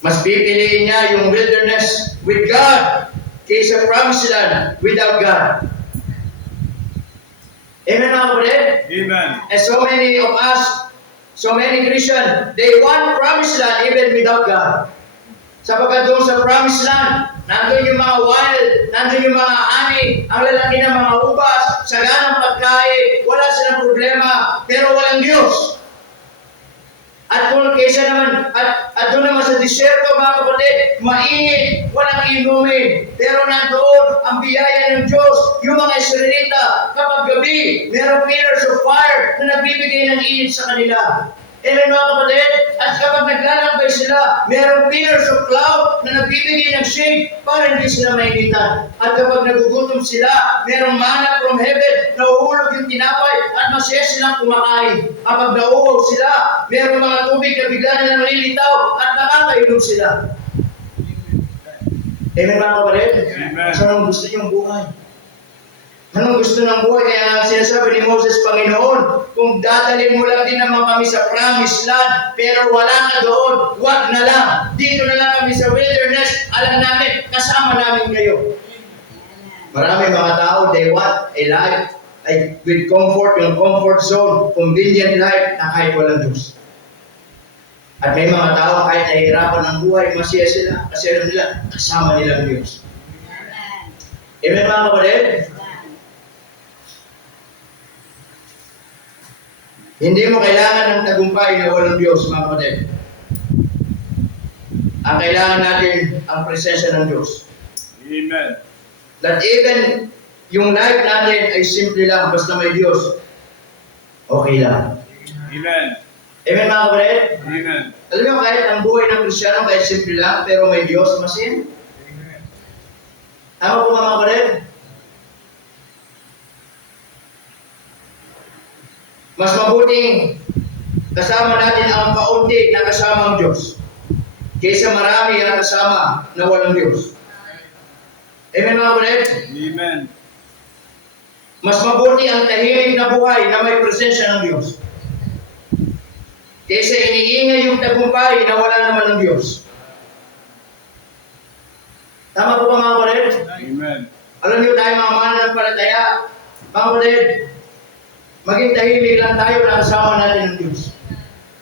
mas pipiliin niya yung wilderness with God kaysa promised land without God. Amen mga kapatid? Amen. And so many of us, so many Christians, they want promised land even without God. Sapagkat doon sa promised land, nandun yung mga wild, nandun yung mga ani, ang lalaki ng mga ubas, saganang pagkain, wala silang problema, pero walang Diyos. At kung kaysa naman, at doon naman sa disyerto mga kapatid, mainit, walang inumin. Pero nandoon ang biyaya ng Diyos, yung mga Israelita, kapag gabi, merong pillars of fire na nagbibigay ng init sa kanila. Amen mga kapatid? At kapag naglalakbay sila, merong pillars of cloud na nagbibigay ng shade para hindi sila mainitan. At kapag nagugutom sila, merong manna from heaven na uhulog yung tinapay at masaya silang kumakain. Kapag nauuhaw sila, merong mga tubig na bigla na nalilitaw at nakakainom sila. Amen mga kapatid? Amen. So anong gusto niyong buhay? Anong gusto ng buhay? Kaya sinasabi ni Moses, Panginoon, kung dadalhin mo lang din naman kami sa promised land, pero wala ka doon, wag na lang. Dito na lang kami sa wilderness, alam namin, kasama namin kayo. Marami mga tao, they want a life with comfort, yung comfort zone, convenient life na kahit walang Diyos. At may mga tao, kahit nahihirapan ng buhay, masaya sila, kasi alam nila, kasama nilang Diyos. Amen mga kapatid? Hindi mo kailangan ng tagumpay na walang Diyos, mga kapatid. Ang kailangan natin, ang presensya ng Diyos. Amen. That even yung life natin ay simple lang, basta may Diyos, okay lang. Amen. Amen, mga kapatid? Amen. Alam mo, kahit ang buhay ng Kristyano, kahit simple lang, pero may Diyos, masin. Tama po mga kapatid? Mas mabuting kasama natin ang kaunti na kasama ang Diyos kaysa marami ang kasama na walang Diyos. Amen mga kapatid? Amen. Mas mabuti ang tahimik na buhay na may presensya ng Diyos kaysa iniingay yung tagumpay na wala naman ng Diyos. Tama po ba mga kapatid? Amen. Alam niyo tayo mga mananampalataya, mga kapatid, maging tahimik lang tayo na kasama natin ng Diyos.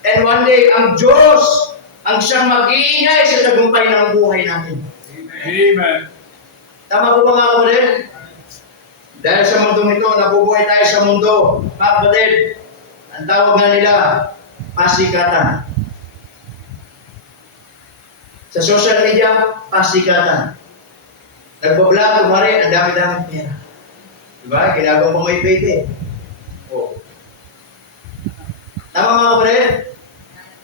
And one day, ang Diyos ang siyang mag-iingay sa tagumpay ng buhay natin. Amen. Tama po ba mga kapatid? Dahil sa mundong ito, nabubuhay tayo sa mundo. Mga kapatid, ang tawag nga nila, pasikatan. Sa social media, pasikatan. Nagbablog, kumari, ang dami-dami pera. Diba? Ginagawa mo may payday. Oh. Tama mga kapatid?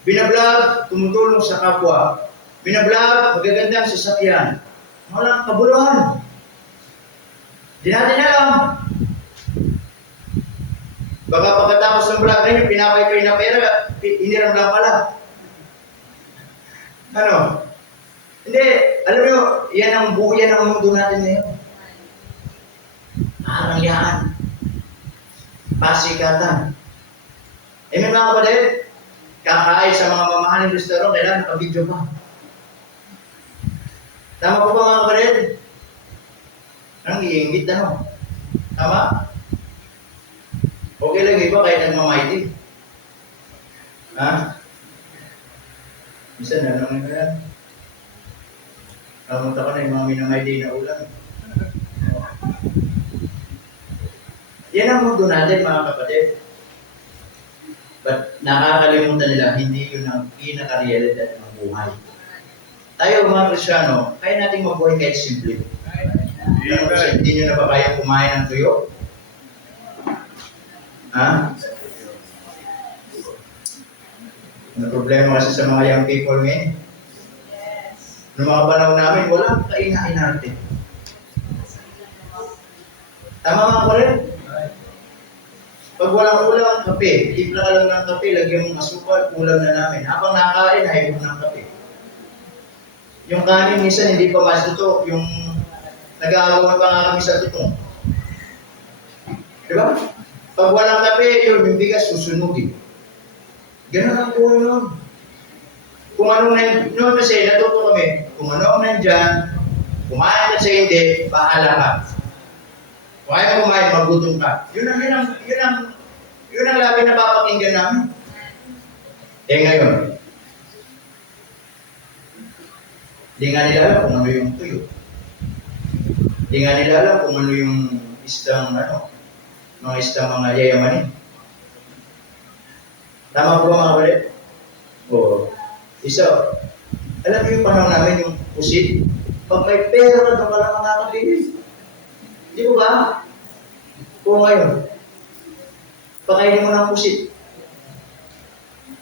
Binablog, tumutulong sa kapwa. Binablog, magagandang sasakyan. Walang kabuluhan. Di natin alam. Baka pagkatapos ng vlog na yun, pinapay na pera, hiniram lang pala. Ano? Hindi, alam nyo, yan ang buhay ng mundo natin ngayon. Parang yan. Pasikatan. Amen mga kapatid? Kakain sa mga mamahaling restaurant, kailangan nakabidyo pa. Tama po ba mga kapatid? Ang iingit ano? Tama? Okay lang iba kahit nagmamighty. Ha? Minsan na naman ka yan. Namunta ka na yung mga minamighty na ulam. Yan ang mundo natin mga kapatid. But nakakalimutan nila, hindi yun ang pinaka-realidad ng buhay. Tayo mga Kristyano, kaya natin mabuhay kahit simple. Pero kasi hindi nyo na ba kaya kumain ng tuyo? Ha? May problema kasi sa mga young people ngayon. Noong mga panahon namin, walang kainain natin. Tama mga kapatid? Pag walang ulam, kape. Tipla ka lang ng kape, lagyan mong asukal, ulam na namin. Habang nakain, hayop ng kape. Yung kanin, minsan hindi pa mas ito. Yung nag-aagawan pa nga kami sa tutong. Diba? Pag walang kape, yun, yung bigas, susunugin. Ganun ang buhay nun. Kung anong noon kasi, natuto kami, kung ano ang nandyan, kumain ka sa hindi, bahala ka. Kung ayaw kumain, magutom ka. Yun ang lagi na papakinggan namin. Eh ngayon, Hindi nga nila alam kung ano yung tuyo. Hindi nga nila alam kung ano yung isdang, mga isdang mga yayamanin. Tama po ba mga kapatid? Oo. Isa, alam niyo yung panahon namin yung pusit? Pag may pera ka, doon ka lang makakabili. Di ba ba? Oo ngayon. Pakainin mo ng pusit.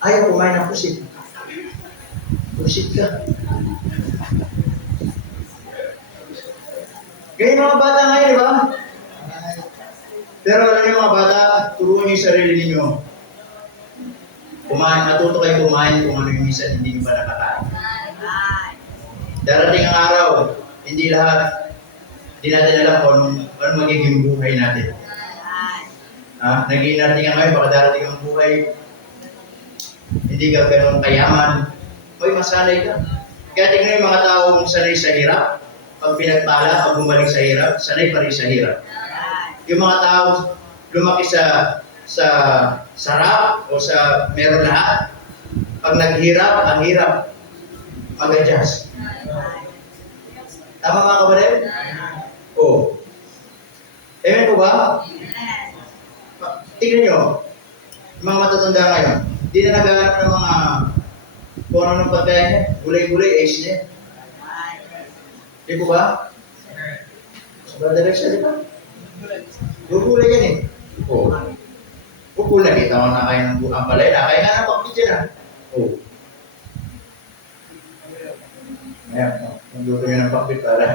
Ayaw kumain ng pusit. Pusit ka. Ganyan mga bata ngayon, di ba? Pero alam niyo mga bata, turuan niyo yung sarili ninyo. Matuto kayo kumain kung ano yung minsan hindi nyo pa nakakain. Darating ang araw, hindi natin alam kung ano magiging buhay natin. Naging natin nga ngayon, baka darating ang buhay, hindi ka ganun kayaman, masanay ka. Kaya tingnan yung mga taong sanay sa hirap, pag pinagpala, pag bumalik sa hirap, sanay pa rin sa hirap. Yung mga taong lumaki sa sarap o sa meron lahat, pag naghirap, ang hirap, mag-adjust. Tama mga kapatid? Oo. Amen po ba? Tingnan nyo, mga matatanda ngayon, di na naghahanap ng mga kung ano ng pagkain niya, gulay-gulay, age niya. Di po ba? Brother Rex, di ba? Gulay yan eh. Oo. Pupul na kita ko na kayo ng buang palay. Kaya nga na pakit dyan ah. Oo. Ayan, nagluto nyo ng pakit para.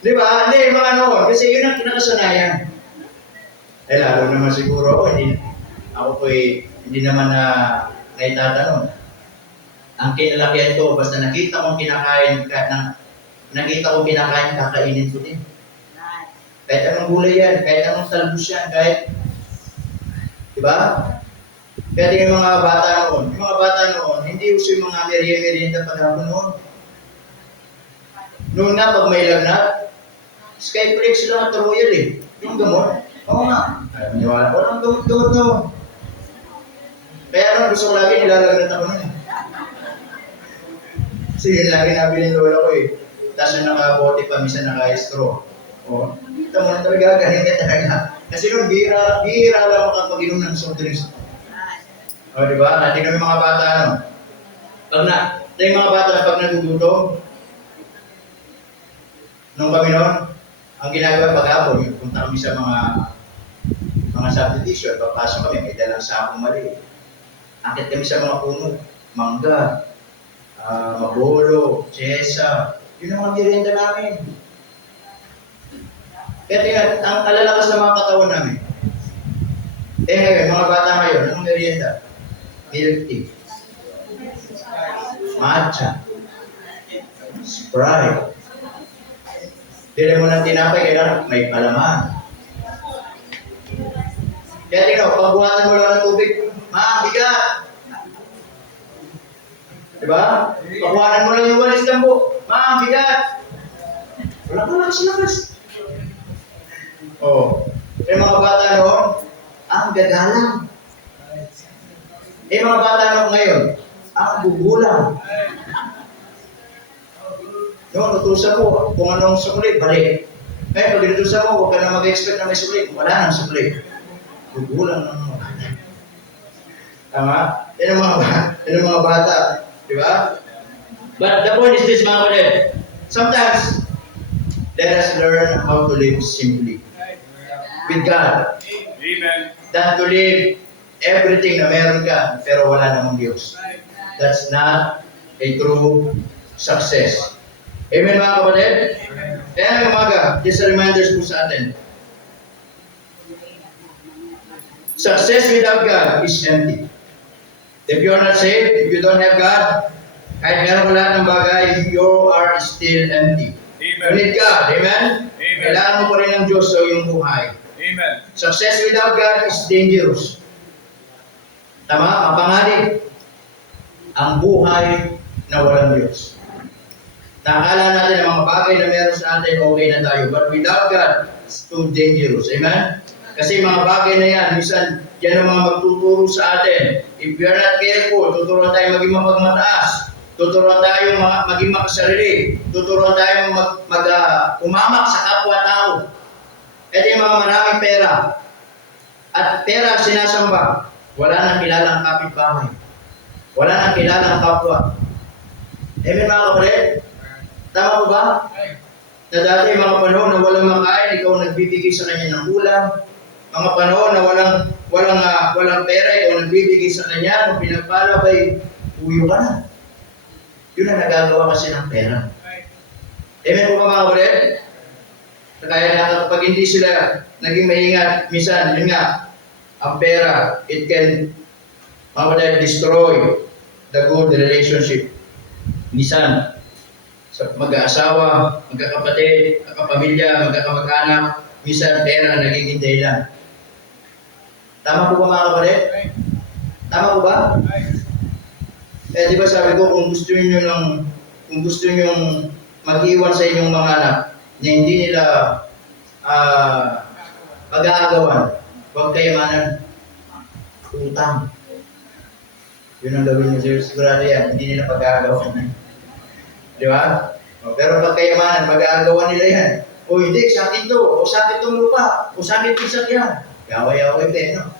Di ba? Hindi, mga noon. Kasi yun ang kinakasanayan. Lalo naman siguro ako, hindi naman na naitatanong. Ang kinalakihan ko, basta nakita kong kinakain, kakainin ko din. Kahit anong gulay yan, kahit anong talbos yan, kahit, di ba? Kaya tingnan mga bata noon, hindi uso yung mga merienda panahon noon. Noon nga, pag may lagnat, Skyflex lang at Royal eh. Yung gamot. Oo nga. Ay, maniwala ko lang gamot noon. Kaya noon, gusto ko lagi nilalagnat ako noon eh. Kasi yun lagi nabili ng lola ko eh. Tapos yung nakabote pa, minsan naka-straw. O, kita mo na talaga, galing ka talaga. Kasi noon, bihira lang makapag-inom ng soft drinks. O, di ba? Tingnan yung mga bata, yung mga bata, pag nagugutom, nung kami noon, ang ginagawa paghapon, punta kami sa mga subdivision, papasok kami, may dalang sakong mali. Akit kami sa mga puno, mangga, mabolo, chesa, yun ang mga merienda namin. Kaya tingnan, ang alalakas ng mga katawan namin. Ngayon, mga bata ngayon, anong merienda? Milk tea, matcha, Sprite. Dili mo ng tinapay, kailangan may palaman. Kaya tingnan, pagbuhatan mo lang ng tubig, bigat. Diba? Pagbuhatan mo lang yung walis ng buo, bigat. Wala pa lakas. Yung mga bata noon, ang gagalang. Mga bata noon ngayon, ang gugulang. Yung tutusan mo, kung anong sukli, balik. Ngayon, pag inutusan mo, huwag ka na mag-expect na may sukli. Wala nang sukli. Gugulang ng mga bata. Tama? Yan ang mga bata. Di ba? But the point is this, mga kapatid. Sometimes, let us learn how to live simply with God. Amen. Than to live everything na meron ka, pero wala namang Diyos. That's not a true success. Amen mga kapatid? Kaya umaga, just a reminders po sa atin. Success without God is empty. If you are not saved, if you don't have God, kahit meron ka lahat ng bagay, you are still empty. Amen. You need God. Amen? Amen. Kailangan mo pa rin ng Diyos sa iyong buhay. Amen. Success without God is dangerous. Tama? Mapanganib. Ang buhay na walang Diyos. Nakakala natin ang mga bagay na meron sa atin, okay na tayo. But without God, it's too dangerous. Amen? Kasi mga bagay na yan, minsan, yan ang mga magtuturo sa atin. If we are not careful, tuturo tayo maging mapagmataas. Tuturuan tayong maging makasarili. Tuturuan tayong umamak sa kapwa-tao. Ito yung mga maraming pera. At pera sinasamba. Wala nang kilalang kapitbahay. Wala nang kilalang kapwa. Amen mga kapatid? Tama po ba? Na dati mga panahon na walang makain, ikaw nagbibigay sa kanya ng ulam. Mga panahon na walang pera, ikaw nagbibigay sa kanya, nung pinagpalabay, uyo ka na. Yun ang nagagawa kasi ng pera. Amen po ba mga kapatid? Kaya na kapag hindi sila naging maingat, minsan, yun nga, ang pera, it can, mga kapatid, destroy the good relationship. Minsan, sa mag-aasawa, magkakapatid, magkakapamilya, magkakamag-anak, minsan pera ang nagiging dahilan. Tama po ba mga kapatid? Tama po ba? Eh di ba sabi ko, kung gusto niyo mag-iwan sa inyong mga anak na hindi nila pag-aagawan, huwag kayamanan, utang. Yun ang gawin niyo, sigurado yan, hindi nila pag-aagawan. Di ba? Pero pag kayamanan, mag-aagawan nila yan. O hindi, sa akin to, o sa akin itong lupa, o sa akin pisak yan. Yaway-yaway din, no?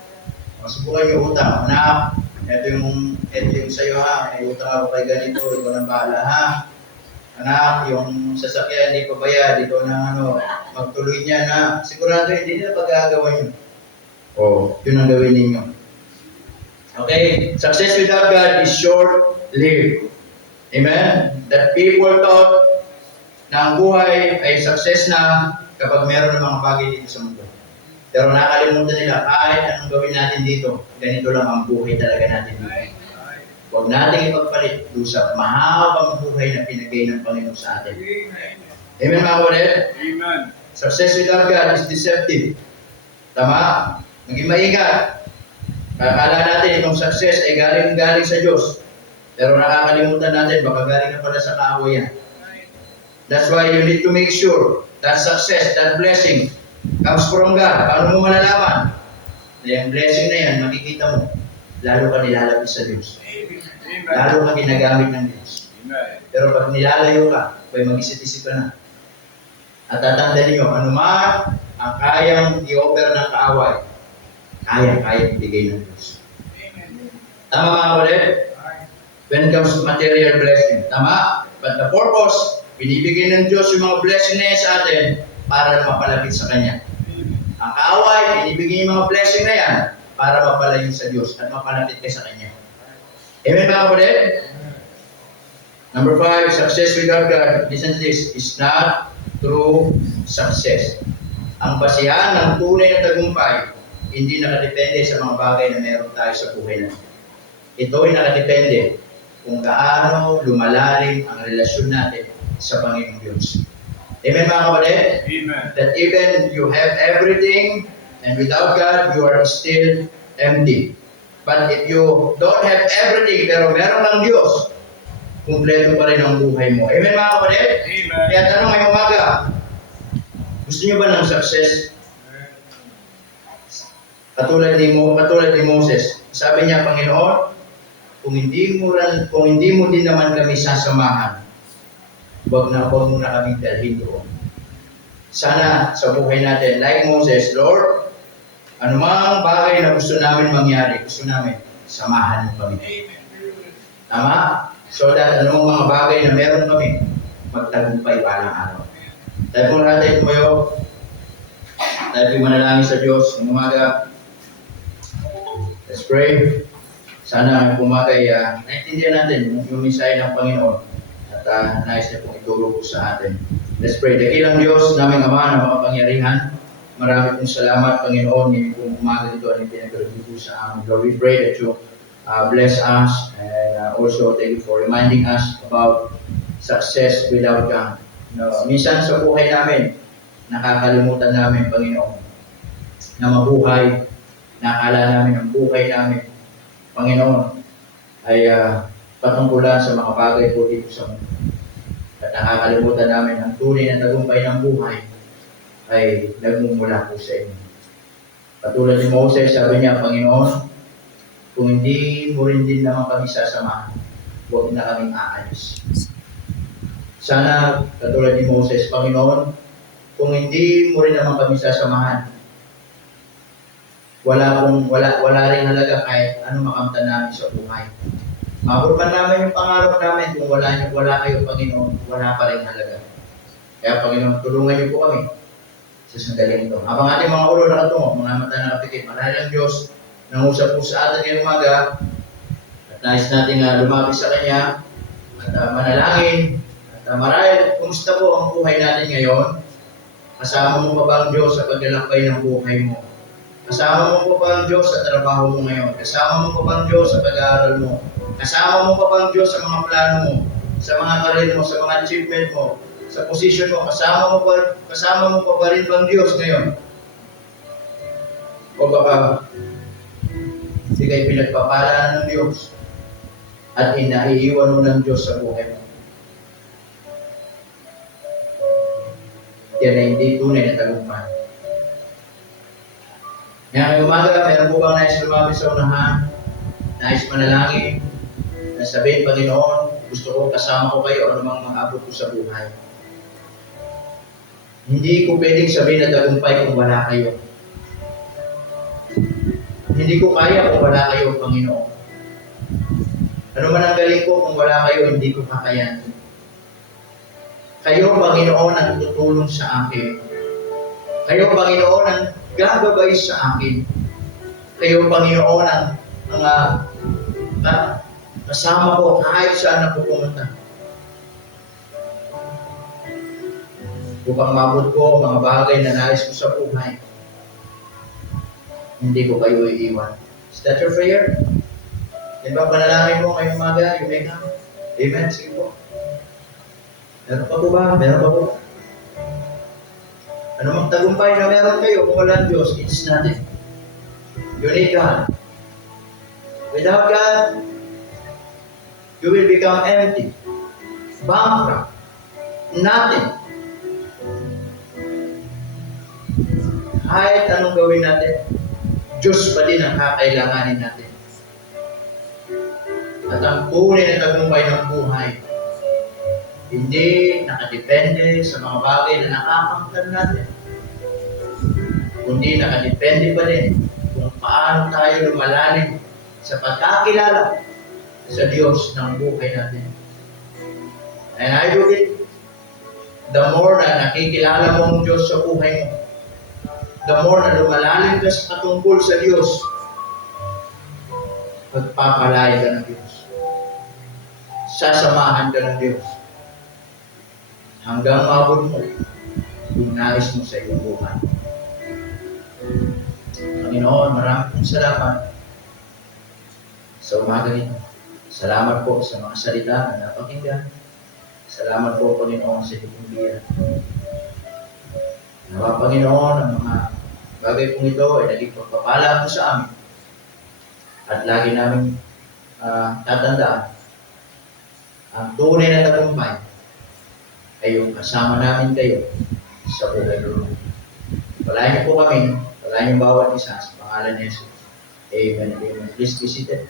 Masubukan yung utang. Anak, ito yung sa'yo ha, may utang ako kay ganito, ikaw nang bahala ha. Anak, yung sasakyan, hindi pa bayad, ikaw na magtuloy niya na. Sigurado hindi nila pag-aagawan yun. O, yun ang gawin ninyo. Okay, success without God is short-lived. Amen? That people thought na ang buhay ay success na kapag meron ng mga bagay dito sa mundo. Pero nakalimutan nila, kahit anong gawin natin dito, ganito lang ang buhay talaga natin dito. Huwag natin ipagpalit doon sa mahabang buhay na pinagay ng Panginoon sa atin. Amen mga kapatid? Amen. Success without God is deceptive. Tama? Maging maingat. Akala natin itong success ay galing sa Diyos. Pero nakakalimutan natin, baka galing na pala sa kaaway yan. That's why you need to make sure that success, that blessing, comes from God. Paano mo malalaman? Na yung blessing na yan, makikita mo, lalo ka nilalapit sa Diyos. Amen. Lalo ka ginagamit ng Diyos. Amen. Pero pag nilalayo ka, kaya mag-isip-isip ka na. At tatandaan niyo, anuman ang kayang i-offer ng kaaway, kaya ibigay ng Diyos. Tama mga kapatid? When it comes to material blessing. Tama? But the purpose, binibigay ng Diyos yung mga blessing na yan sa atin para mapalapit sa Kanya. Ang kaaway, binibigay yung mga blessing na yan para mapalayo sa Diyos at mapalapit ka sa Kanya. Amen mga kapatid? Number 5, success without God, listen to this, is not true success. Ang basihan ng tunay na tagumpay, hindi nakadepende sa mga bagay na meron tayo sa buhay natin. Ito ay nakadepende kung gaano lumalalim ang relasyon natin sa Panginoong Diyos. Amen mga kapatid? Amen. That even you have everything and without God, you are still empty. But if you don't have everything pero meron ng Diyos, kumpleto pa rin ang buhay mo. Amen mga kapatid? Amen. Kaya tanong ngayong umaga, gusto niyo ba ng success? Katulad ni Moses, sabi niya, Panginoon, kung hindi mo din naman kami sasamahan, huwag mo na kami dalhin doon. Sana sa buhay natin, like Moses, Lord, anumang bagay na gusto namin mangyari, gusto namin, samahan mo kami. Tama? So that anumang mga bagay na meron kami, magtagumpay balang araw. Tayo po natin tumayo. Tayo po manalangin sa Diyos ng umaga. Let's pray. Sana pumagay, naintindihan natin yung mensahe ng Panginoon at nais niya pong itulog po sa atin. Let's pray. Dakilang Diyos, naming Ama na makapangyarihan, marami pong salamat, Panginoon, yung pong umaga dito ang pinagkalagay po sa amin. Lord, we pray that you bless us and also thank you for reminding us about success without God. Minsan sa buhay namin, nakakalimutan namin, Panginoon, na mabuhay, nakakala namin ang buhay namin, Panginoon, ay patungkulan sa mga bagay po dito sa mundo. At nakakalimutan namin ang tunay na tagumpay ng buhay ay nagmumula po sa inyo. Katulad ni Moses, sabi niya, Panginoon, kung hindi mo rin din naman kami sasamahan, huwag na kaming aalis. Sana, katulad ni Moses, Panginoon, kung hindi mo rin naman kami sasamahan, wala rin halaga kahit ano makamtan namin sa buhay. Mabot man namin yung pangarap namin, kung wala kayo, Panginoon, wala pa rin halaga. Kaya, Panginoon, tulungan niyo po kami sa sandaling ito. Habang ating mga ulo nakatungo, mga mata nakapikit, marahil ang Diyos nangusap po sa atin ngayong umaga at nais natin lumapit sa Kanya at manalangin. At marahil, kumusta po ang buhay natin ngayon? Kasama mo pa ba ang Diyos sa paglalakbay ng buhay mo? Kasama mo pa ba ang Diyos sa trabaho mo ngayon? Kasama mo pa ba ang Diyos sa pag-aaral mo? Kasama mo pa ba ang Diyos sa mga plano mo? Sa mga karir mo, sa mga achievement mo? Sa posisyon mo, kasama mo pa ba rin bang Diyos ngayon? O baka hindi kayo pinagpapala ng Diyos at inaiiwan mo ng Diyos sa buhay mo. Yan ay hindi tunay na tagumpay. Ngayong umaga, meron po bang nais lumapit sa unahan? Nais manalangin? Na sabihin, Panginoon, gusto ko kasama ko kayo anumang maabot ko sa buhay. Hindi ko pwedeng sabihin na tagumpay kung wala kayo. Hindi ko kaya kung wala kayo, Panginoon. Ano man ang galing ko, kung wala kayo, hindi ko kakayanin. Kayo, Panginoon, ang tutulong sa akin. Kayo, Panginoon, ang gagabay sa akin. Kayo, Panginoon, ang mga kasama ko kahit saan ako pumunta. Upang mabot ko mga bagay na nais ko sa buhay. Hindi ko kayo iiwan. Is that your prayer? Yan ba panalangin mo ngayong umaga? You may come. Amen? Sige po. Meron pa po ba? Meron pa po ba? Ano mang tagumpay na meron kayo kung walang Diyos, it's nothing. You need God. Without God, you will become empty, bankrupt, nothing. Kahit anong gawin natin, Diyos pa din ang kakailanganin natin. At ang tunay na tagumpay ng buhay, hindi nakadepende sa mga bagay na nakakamtan natin. Kundi nakadepende pa din kung paano tayo lumalalim sa pagkakilala sa Diyos ng buhay natin. And I believe, the more na nakikilala mo ang Diyos sa buhay mo, the more na lumalalim ka sa katungkol sa Diyos, pagpapalay ka ng Diyos. Sasamahan ka ng Diyos. Hanggang mabot mo yung nais mo sa iyong buhay. Panginoon, maraming salamat sa umaga nito. Salamat po sa mga salita na napakinggan. Salamat po, Panginoon, sa iyong biyaya. Nawa, Panginoon, ang mga bagay pong ito ay naging pagpapala po sa amin. At lagi namin tatandaan ang tunay na tagumpay ay yung kasama namin kayo sa buhay ko. Palayan niyo po kami, palayan niyo bawat isa sa pangalan ni Jesus. Amen. Amen. Please be seated.